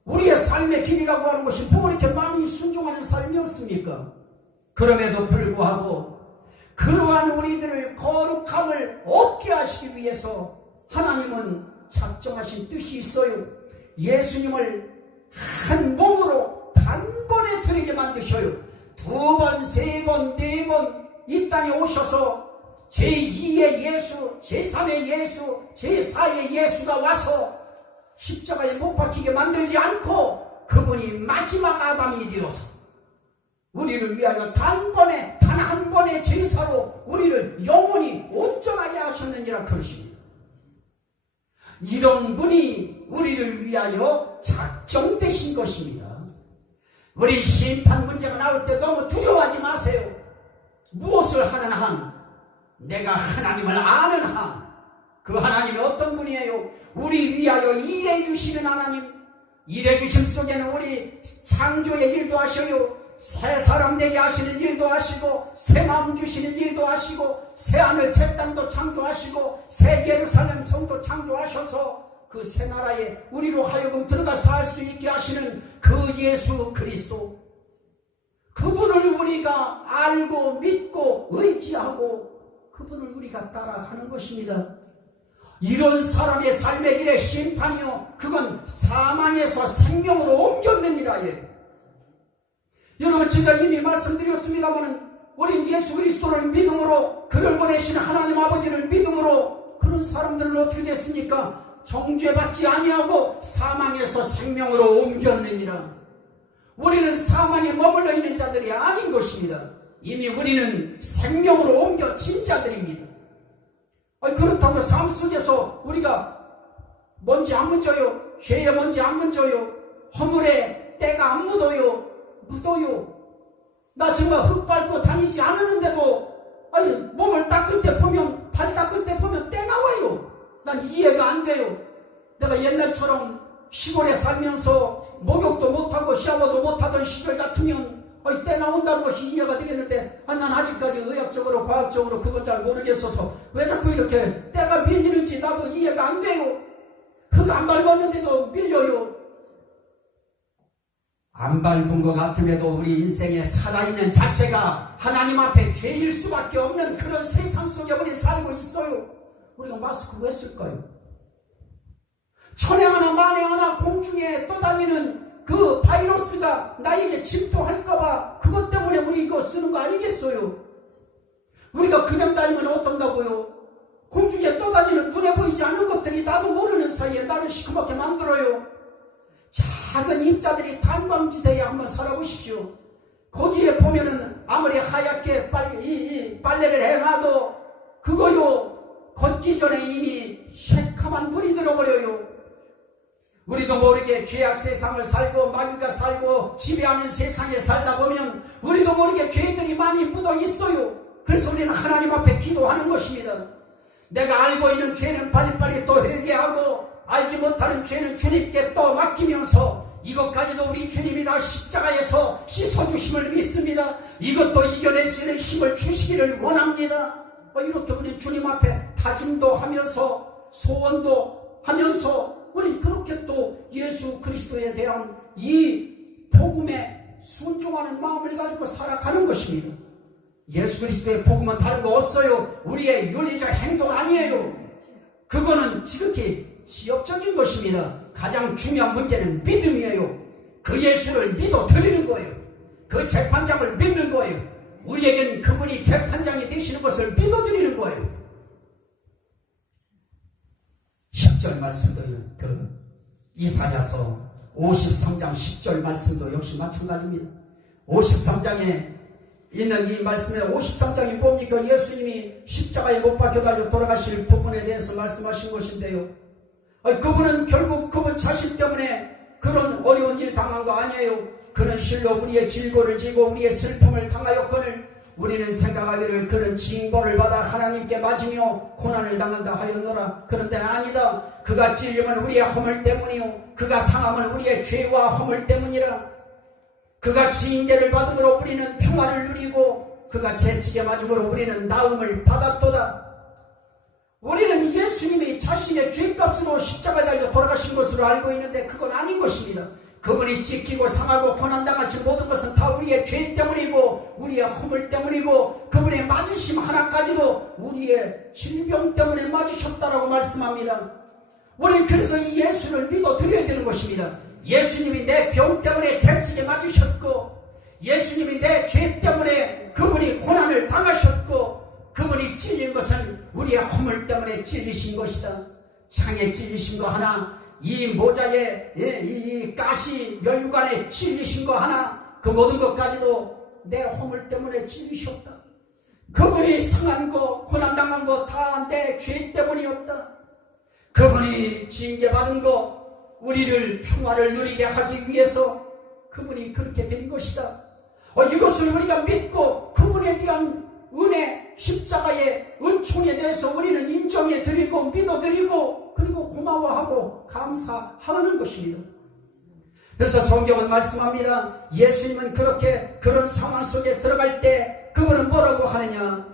우리의 삶의 길이라고 하는 것이 뭐 이렇게 많이 순종하는 삶이었습니까? 그럼에도 불구하고 그러한 우리들을 거룩함을 얻게 하시기 위해서 하나님은 작정하신 뜻이 있어요. 예수님을 한 몸으로 단번에 드리게 만드셔요. 2번, 3번, 4번 이 땅에 오셔서 제2의 예수, 제3의 예수, 제4의 예수가 와서 십자가에 못 박히게 만들지 않고 그분이 마지막 아담이 되어서 우리를 위하여 단번에 단 한 번의 제사로 우리를 영원히 온전하게 하셨느니라 그러십니다. 이런 분이 우리를 위하여 작정되신 것입니다. 우리 심판 문제가 나올 때 너무 두려워하지 마세요. 무엇을 하는 한? 내가 하나님을 아는 한. 그 하나님이 어떤 분이에요? 우리 위하여 일해주시는 하나님. 일해주심 속에는 우리 창조의 일도 하셔요. 새 사람 되게 하시는 일도 하시고, 새 마음 주시는 일도 하시고, 새 하늘 새 땅도 창조하시고, 새 예루살렘 성도 창조하셔서 그 새 나라에 우리로 하여금 들어가 살 수 있게 하시는 그 예수 그리스도, 그분을 우리가 알고 믿고 의지하고 그분을 우리가 따라가는 것입니다. 이런 사람의 삶의 길의 심판이요, 그건 사망에서 생명으로 옮겼느니라. 여러분, 제가 이미 말씀드렸습니다마는 우리 예수 그리스도를 믿음으로, 그를 보내신 하나님 아버지를 믿음으로 그런 사람들은 어떻게 됐습니까? 정죄받지 아니하고 사망에서 생명으로 옮겼느니라. 우리는 사망에 머물러 있는 자들이 아닌 것입니다. 이미 우리는 생명으로 옮겨진 자들입니다. 그렇다고 삶 속에서 우리가 먼지 안 묻어요? 죄에 먼지 안 묻어요? 허물에 때가 안 묻어요? 나 정말 흙 밟고 다니지 않았는데도 몸을 닦을 때 보면, 발 닦을 때 보면 때 나와요. 난 이해가 안 돼요. 내가 옛날처럼 시골에 살면서 목욕도 못하고 샤워도 못하던 시절 같으면 때 나온다는 것이 이해가 되겠는데, 난 아직까지 의학적으로 과학적으로 그건 잘 모르겠어서 왜 자꾸 이렇게 때가 밀리는지 나도 이해가 안 돼요. 흙 안 밟았는데도 밀려요. 안 밟은 것 같음에도 우리 인생에 살아있는 자체가 하나님 앞에 죄일 수밖에 없는 그런 세상 속에 우리 살고 있어요. 우리가 마스크 왜 쓸까요? 천에 하나 만에 하나 공중에 떠다니는 그 바이러스가 나에게 침투할까봐 그것 때문에 우리 이거 쓰는 거 아니겠어요? 우리가 그냥 다니면 어떤다고요? 공중에 떠다니는 눈에 보이지 않는 것들이 나도 모르는 사이에 나를 시커멓게 만들어요. 작은 입자들이 탄광지대에 한번 살아보십시오. 거기에 보면은 아무리 하얗게 빨래를 해놔도 그거요, 걷기 전에 이미 새카만 물이 들어버려요. 우리도 모르게 죄악 세상을 살고 마귀가 살고 지배하는 세상에 살다 보면 우리도 모르게 죄들이 많이 묻어 있어요. 그래서 우리는 하나님 앞에 기도하는 것입니다. 내가 알고 있는 죄는 빨리빨리 또 회개하고, 알지 못하는 죄는 주님께 또 맡기면서, 이것까지도 우리 주님이 다 십자가에서 씻어주심을 믿습니다. 이것도 이겨낼 수 있는 힘을 주시기를 원합니다. 이렇게 우리 주님 앞에 다짐도 하면서 소원도 하면서 우리 그렇게 또 예수 그리스도에 대한 이 복음에 순종하는 마음을 가지고 살아가는 것입니다. 예수 그리스도의 복음은 다른 거 없어요. 우리의 윤리적 행동 아니에요. 그거는 지극히 시업적인 것입니다. 가장 중요한 문제는 믿음이에요. 그 예수를 믿어 드리는 거예요. 그 재판장을 믿는 거예요. 우리에겐 그분이 재판장이 되시는 것을 믿어 드리는 거예요. 10절 말씀도, 이사야서 53장 10절 말씀도 역시 마찬가지입니다. 53장에 있는 이 말씀에 53장이 뭡니까? 예수님이 십자가에 못 박혀 달려 돌아가실 부분에 대해서 말씀하신 것인데요. 그분은 결국 그분 자신 때문에 그런 어려운 일 당한 거 아니에요. 그는 실로 우리의 질고를 지고 우리의 슬픔을 당하였거늘 우리는 생각하기를 그는 징벌을 받아 하나님께 맞으며 고난을 당한다 하였노라. 그런데 아니다. 그가 찔림은 우리의 허물 때문이요 그가 상함은 우리의 죄와 허물 때문이라. 그가 징계를 받음으로 우리는 평화를 누리고 그가 채찍에 맞음으로 우리는 나음을 받았도다. 우리는 예수님이 자신의 죄값으로 십자가에 달려 돌아가신 것으로 알고 있는데 그건 아닌 것입니다. 그분이 찢기고 상하고 고난당하신 모든 것은 다 우리의 죄 때문이고 우리의 허물 때문이고, 그분의 맞으심 하나까지도 우리의 질병 때문에 맞으셨다라고 말씀합니다. 우리는 그래서 이 예수를 믿어 드려야 되는 것입니다. 예수님이 내 병 때문에 채찍에 맞으셨고, 예수님이 내 죄 때문에 그분이 고난을 당하셨고, 그분이 찔린 것은 우리의 허물 때문에 찔리신 것이다. 창에 찔리신 거 하나, 이 모자에 이 가시 멸관에 찔리신 거 하나, 그 모든 것까지도 내 허물 때문에 찔리셨다. 그분이 상한 거, 고난당한 거 다 내 죄 때문이었다. 그분이 징계받은 거, 우리를 평화를 누리게 하기 위해서 그분이 그렇게 된 것이다. 이것을 우리가 믿고 그분에 대한 은혜, 십자가의 은총에 대해서 우리는 인정해 드리고 믿어 드리고 그리고 고마워하고 감사하는 것입니다. 그래서 성경은 말씀합니다. 예수님은 그렇게 그런 상황 속에 들어갈 때 그분은 뭐라고 하느냐?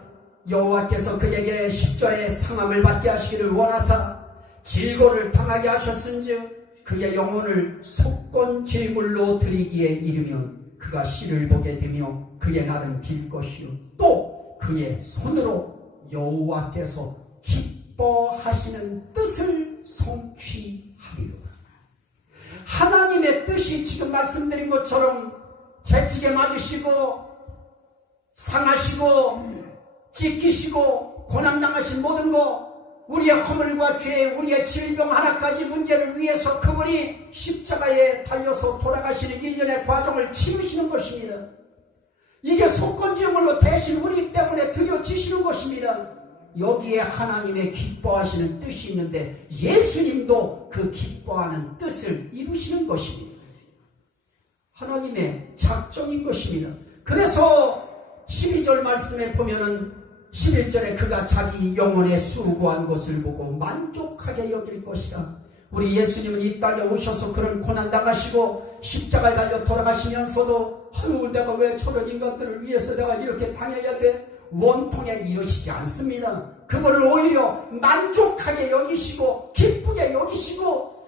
여호와께서 그에게 10절에 상함을 받게 하시기를 원하사 질고를 당하게 하셨은즉 그의 영혼을 속건 제물로 드리기에 이르면 그가 씨를 보게 되며 그의 날은 길 것이요 또 그의 손으로 여호와께서 기뻐하시는 뜻을 성취하리로다. 하나님의 뜻이 지금 말씀드린 것처럼 채찍에 맞으시고 상하시고 찢기시고 고난당하신 모든 것, 우리의 허물과 죄, 우리의 질병 하나까지 문제를 위해서 그분이 십자가에 달려서 돌아가시는 일련의 과정을 치르시는 것입니다. 이게 속건제물로 대신 우리 때문에 드려지시는 것입니다. 여기에 하나님의 기뻐하시는 뜻이 있는데 예수님도 그 기뻐하는 뜻을 이루시는 것입니다. 하나님의 작정인 것입니다. 그래서 12절 말씀에 보면은 11절에 그가 자기 영혼에 수고한 것을 보고 만족하게 여길 것이다. 우리 예수님은 이 땅에 오셔서 그런 고난당하시고 십자가에 달려 돌아가시면서도 아유 내가 왜 저런 인간들을 위해서 내가 이렇게 당해야 돼? 원통에 이르시지 않습니다. 그거를 오히려 만족하게 여기시고 기쁘게 여기시고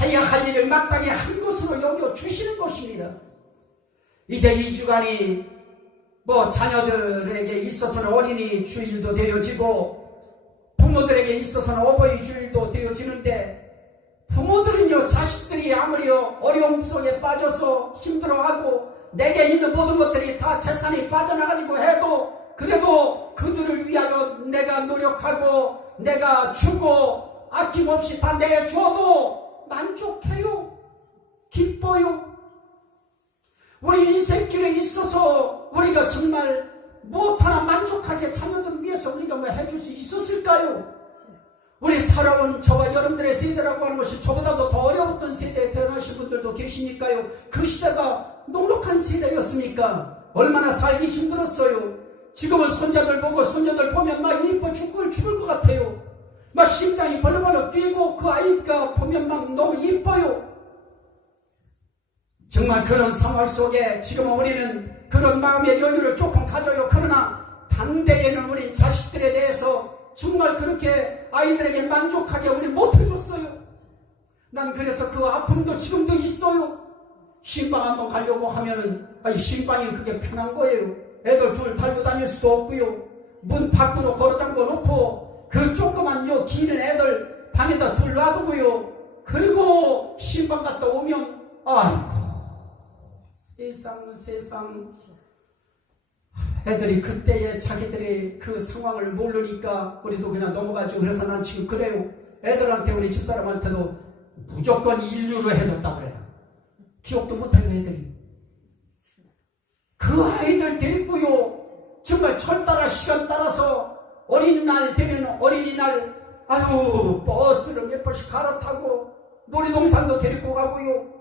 해야 할 일을 마땅히 한 것으로 여겨주시는 것입니다. 이제 이 주간이 자녀들에게 있어서는 어린이 주일도 되어지고 부모들에게 있어서는 어버이 주일도 되어지는데 부모들은요 자식들이 아무리 어려움 속에 빠져서 힘들어하고 내게 있는 모든 것들이 다 재산이 빠져나가지고 해도 그래도 그들을 위하여 내가 노력하고 내가 주고 아낌없이 다 내줘도 만족해요. 기뻐요. 우리 인생길에 있어서 우리가 정말 무엇 하나 만족하게 자녀들 위해서 우리가 뭐 해줄 수 있었을까요? 우리 살아온 저와 여러분들의 세대라고 하는 것이 저보다도 더 어려웠던 세대에 태어나신 분들도 계시니까요. 그 시대가 녹록한 세대였습니까? 얼마나 살기 힘들었어요. 지금은 손자들 보고 손녀들 보면 막 이뻐 죽을 것 같아요. 막 심장이 벌렁벌렁 뛰고 그 아이가 보면 막 너무 이뻐요. 정말 그런 상황 속에 지금 우리는 그런 마음의 여유를 조금 가져요. 그러나 당대에는 우리 자식들에 대해서 정말 그렇게 아이들에게 만족하게 우리 못해줬어요. 난 그래서 그 아픔도 지금도 있어요. 신방 한번 가려고 하면은 신방이 그게 편한 거예요. 애들 둘 달고 다닐 수도 없고요. 문 밖으로 걸어 잠궈 놓고 그 조그만 기는 애들 방에다 둘 놔두고요. 그리고 신방 갔다 오면 아이고 세상 애들이 그때의 자기들의 그 상황을 모르니까 우리도 그냥 넘어가죠. 그래서 난 지금 그래요. 애들한테 우리 집사람한테도 무조건 인류로 해줬다고 그래요. 기억도 못하는 애들이 그 아이들 데리고요 정말 철 따라 시간 따라서 어린이날 되면 어린이날 버스를 몇 번씩 갈아타고 놀이동산도 데리고 가고요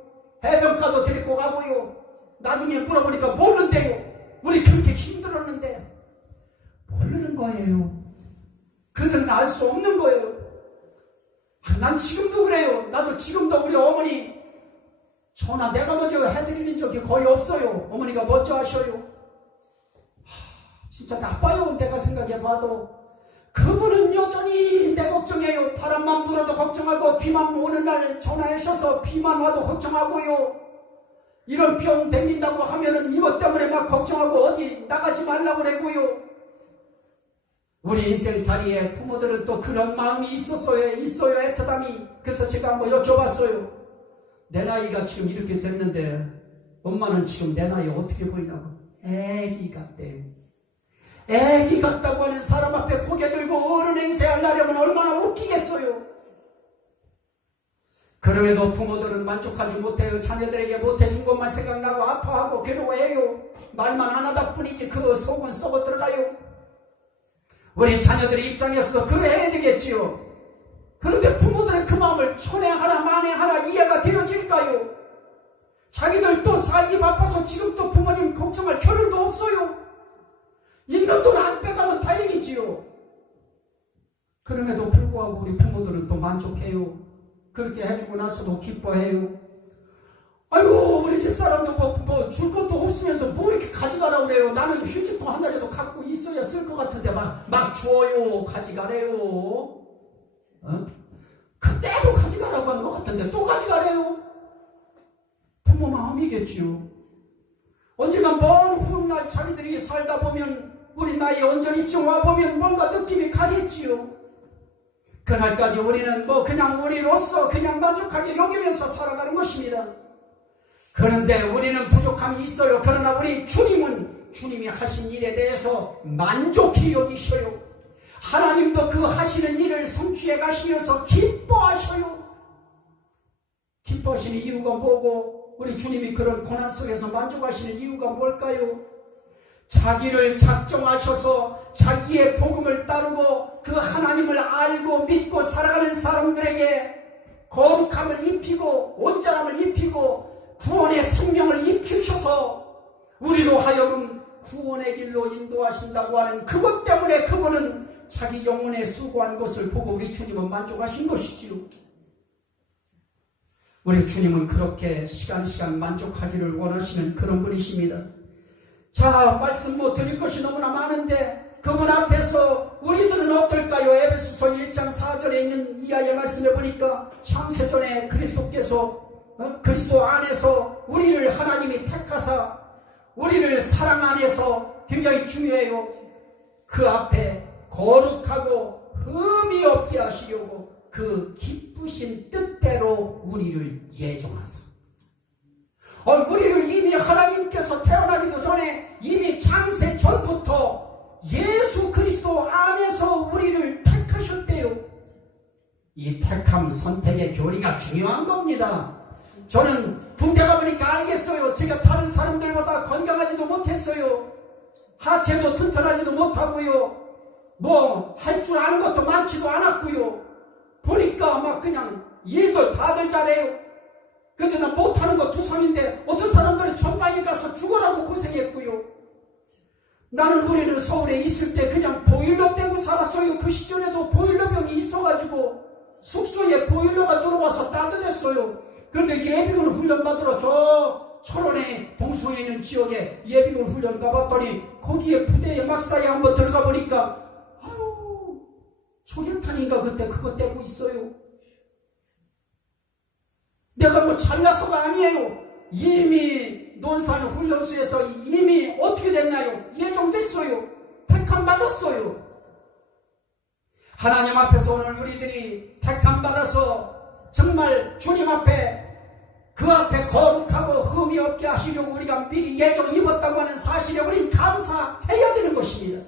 해변가도 데리고 가고요. 나중에 물어보니까 모른대요. 우리 그렇게 힘들었는데 모르는 거예요. 그들은 알 수 없는 거예요. 난 지금도 그래요. 나도 지금도 우리 어머니 전화 내가 먼저 해드리는 적이 거의 없어요. 어머니가 먼저 하셔요. 진짜 나빠요. 내가 생각해봐도 그분은 여전히 내 걱정해요. 바람만 불어도 걱정하고 비만 오는 날 전화하셔서 비만 와도 걱정하고요. 이런 병 댕긴다고 하면은 이것 때문에 막 걱정하고 어디 나가지 말라고 그러고요. 우리 인생살이에 부모들은 또 그런 마음이 있어요 애틋함이. 그래서 제가 한번 여쭤봤어요. 내 나이가 지금 이렇게 됐는데 엄마는 지금 내 나이 어떻게 보이냐고. 애기 같대요. 애기 같다고 하는 사람 앞에 고개 들고 어른 행세하려면 얼마나 웃기겠어요. 그럼에도 부모들은 만족하지 못해요. 자녀들에게 못해준 것만 생각나고 아파하고 괴로워해요. 말만 안 하다 뿐이지 그 속은 썩어 들어가요. 우리 자녀들의 입장에서도 그래야 되겠지요. 그런데 부모들의 그 마음을 천행하나 만행하나 이해가 되어질까요? 자기들 또 살기 바빠서 지금 또 부모님 걱정할 겨를도 없어요. 있는 돈 안 빼가면 다행이지요. 그럼에도 불구하고 우리 부모들은 또 만족해요. 그렇게 해주고 나서도 기뻐해요. 아이고 우리 집사람도 줄 것도 없으면서 뭐 이렇게 가져가라고 그래요. 나는 휴지통 한 달에도 갖고 있어야 쓸 것 같은데 막 주어요. 가져가래요. 그때도 가져가라고 한 것 같은데 또 가져가래요. 부모 마음이겠지요. 언젠가 먼 훗날 자기들이 살다 보면 우리 나이 언저리쯤 와보면 뭔가 느낌이 가겠지요. 그날까지 우리는 그냥 우리로서 그냥 만족하게 여기면서 살아가는 것입니다. 그런데 우리는 부족함이 있어요. 그러나 우리 주님은 주님이 하신 일에 대해서 만족히 여기셔요. 하나님도 그 하시는 일을 성취해 가시면서 기뻐하셔요. 기뻐하시는 이유가 뭐고 우리 주님이 그런 고난 속에서 만족하시는 이유가 뭘까요? 자기를 작정하셔서 자기의 복음을 따르고 그 하나님을 알고 믿고 살아가는 사람들에게 거룩함을 입히고 온전함을 입히고 구원의 생명을 입히셔서 우리로 하여금 구원의 길로 인도하신다고 하는 그것 때문에 그분은 자기 영혼에 수고한 것을 보고 우리 주님은 만족하신 것이지요. 우리 주님은 그렇게 시간 만족하기를 원하시는 그런 분이십니다. 자, 말씀 못 드릴 것이 너무나 많은데 그분 앞에서 우리들은 어떨까요? 에베소서 1장 4절에 있는 이하의 말씀에 보니까 창세전에 그리스도께서 그리스도 안에서 우리를 하나님이 택하사 우리를 사랑 안에서 굉장히 중요해요. 그 앞에 거룩하고 흠이 없게 하시려고 그 기쁘신 뜻대로 우리를 예정하사 우리를 이미 하나님께서 태어나기도 전에 이미 창세 전부터 예수 그리스도 안에서 우리를 택하셨대요. 이 택함 선택의 교리가 중요한 겁니다. 저는 군대 가보니까 알겠어요. 제가 다른 사람들보다 건강하지도 못했어요. 하체도 튼튼하지도 못하고요. 할 줄 아는 것도 많지도 않았고요. 보니까 막 그냥 일도 다들 잘해요. 근데 나 못하는 거 투성인데 어떤 사람들은 전방에 가서 죽으라고 고생했고요. 우리는 서울에 있을 때 그냥 보일러 떼고 살았어요. 그 시절에도 보일러병이 있어가지고 숙소에 보일러가 들어와서 따뜻했어요. 그런데 예비군 훈련 받으러 저 철원에 동성에 있는 지역에 예비군 훈련 가봤더니 거기에 부대에 막사에 한번 들어가 보니까 초계탄인가 그때 그거 떼고 있어요. 내가 잘나서가 아니에요. 이미 논산 훈련소에서 이미 어떻게 됐나요? 예정됐어요. 택함 받았어요. 하나님 앞에서 오늘 우리들이 택함 받아서 정말 주님 앞에 그 앞에 거룩하고 흠이 없게 하시려고 우리가 미리 예정 입었다고 하는 사실에 우리는 감사해야 되는 것입니다.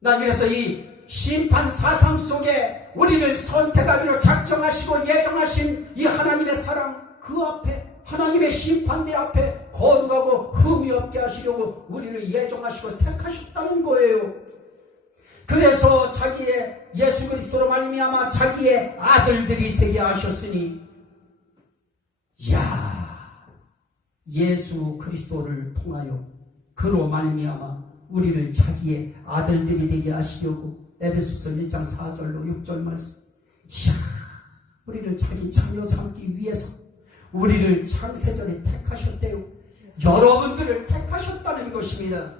난 그래서 이 심판 사상 속에 우리를 선택하기로 작정하시고 예정하신 이 하나님의 사랑 그 앞에 하나님의 심판대 앞에 거룩하고 흠이 없게 하시려고 우리를 예정하시고 택하셨다는 거예요. 그래서 자기의 예수 그리스도로 말미암아 자기의 아들들이 되게 하셨으니 예수 그리스도를 통하여 그로 말미암아 우리를 자기의 아들들이 되게 하시려고 에베소서 1장 4절로 6절 말씀 우리를 자기 자녀 삼기 위해서 우리를 창세전에 택하셨대요. 여러분들을 택하셨다는 것입니다.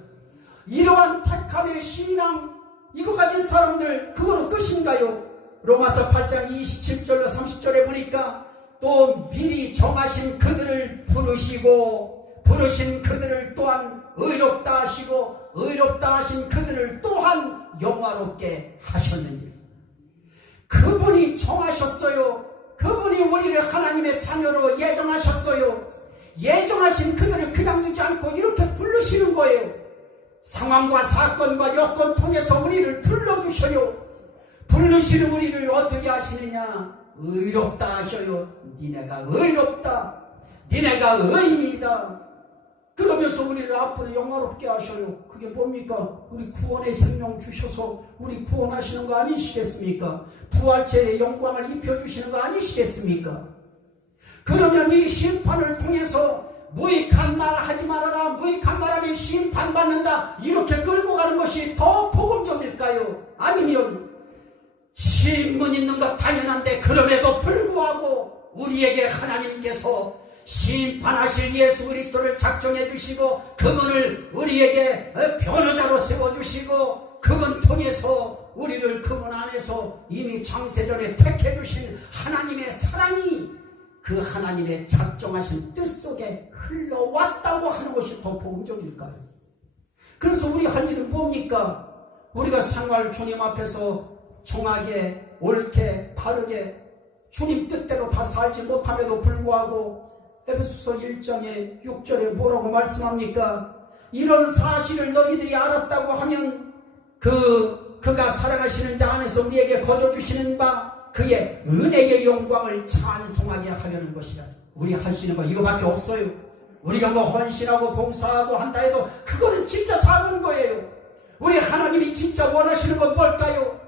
이러한 택함의 신앙 이거 가진 사람들 그거는 끝인가요? 로마서 8장 27절로 30절에 보니까 또 미리 정하신 그들을 부르신 그들을 또한 의롭다 하시고 의롭다 하신 그들을 또한 영화롭게 하셨느니라. 그분이 정하셨어요. 그분이 우리를 하나님의 자녀로 예정하셨어요. 예정하신 그들을 그냥 두지 않고 이렇게 부르시는 거예요. 상황과 사건과 여건 통해서 우리를 불러주셔요. 부르시는 우리를 어떻게 하시느냐? 의롭다 하셔요. 니네가 의롭다. 니네가 의인이다. 그러면서 우리를 앞으로 영화롭게 하셔요. 그게 뭡니까? 우리 구원의 생명 주셔서 우리 구원하시는 거 아니시겠습니까? 부활체의 영광을 입혀주시는 거 아니시겠습니까? 그러면 이 심판을 통해서 무익한 말 하지 말아라. 무익한 말하면 심판받는다. 이렇게 끌고 가는 것이 더 복음적일까요? 아니면 신문 있는 것 당연한데 그럼에도 불구하고 우리에게 하나님께서 심판하실 예수 그리스도를 작정해 주시고 그분을 우리에게 변호자로 세워주시고 그분 통해서 우리를 그분 안에서 이미 창세전에 택해 주신 하나님의 사랑이 그 하나님의 작정하신 뜻 속에 흘러왔다고 하는 것이 더 복음적일까요? 그래서 우리 할 일은 뭡니까? 우리가 생활 주님 앞에서 정하게, 옳게, 바르게 주님 뜻대로 다 살지 못함에도 불구하고 에베소서 1장의 6절에 뭐라고 말씀합니까? 이런 사실을 너희들이 알았다고 하면 그가 사랑하시는 자 안에서 우리에게 거저주시는 바 그의 은혜의 영광을 찬송하게 하려는 것이라. 우리 할 수 있는 거 이거밖에 없어요. 우리가 뭐 헌신하고 봉사하고 한다 해도 그거는 진짜 작은 거예요. 우리 하나님이 진짜 원하시는 건 뭘까요?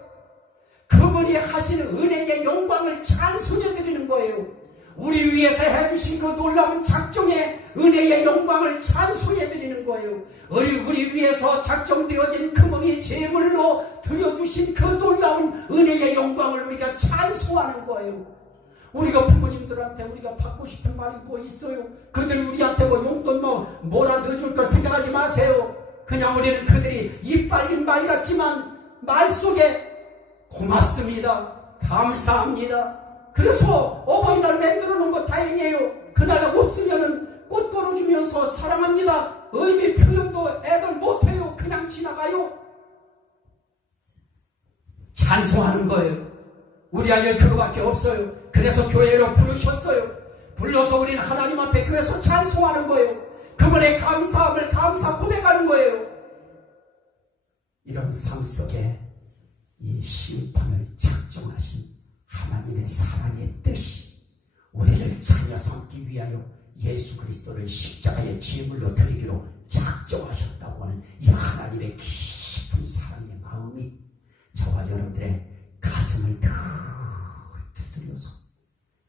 그분이 하시는 은혜의 영광을 찬송해 드리는 거예요. 우리 위해서 해주신 그 놀라운 작정의 은혜의 영광을 찬송해 드리는 거예요. 우리 위해서 작정되어진 금음이 제물로 드려주신 그 놀라운 은혜의 영광을 우리가 찬송하는 거예요. 우리가 부모님들한테 우리가 받고 싶은 말이 뭐 있어요? 그들 우리한테 뭐 용돈 뭐라 넣어줄 거 생각하지 마세요. 그냥 우리는 그들이 입 빨린 말 같지만 말 속에 고맙습니다, 감사합니다. 그래서 어버이날 만들어 놓은 거 다행이에요. 그날 없으면은 꽃 걸어주면서 사랑합니다 의미 표현도 애들 못해요. 그냥 지나가요. 찬송하는 거예요. 우리 아이는 그거밖에 없어요. 그래서 교회로 부르셨어요. 불러서 우리는 하나님 앞에 그래서 찬송하는 거예요. 그분의 감사함을 감사 고백하는 거예요. 이런 삶 속에 이 심판을 작정하신 하나님의 사랑의 뜻이 우리를 자녀 삼기 위하여 예수 그리스도를 십자가의 제물로 드리기로 작정하셨다고 하는 이 하나님의 깊은 사랑의 마음이 저와 여러분들의 가슴을 더 두드려서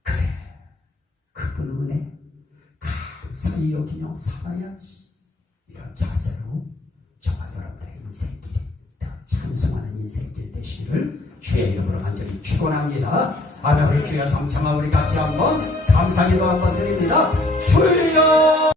그래, 그분 은혜 감사히 여기며 살아야지, 이런 자세로 저와 여러분들의 인생길이 더 찬송하는 인생길 되시기를 주의 이름으로 간절히 축원합니다. 아멘. 우리 주여 성창아 우리 같이 한번 감사기도 한번 드립니다. 주여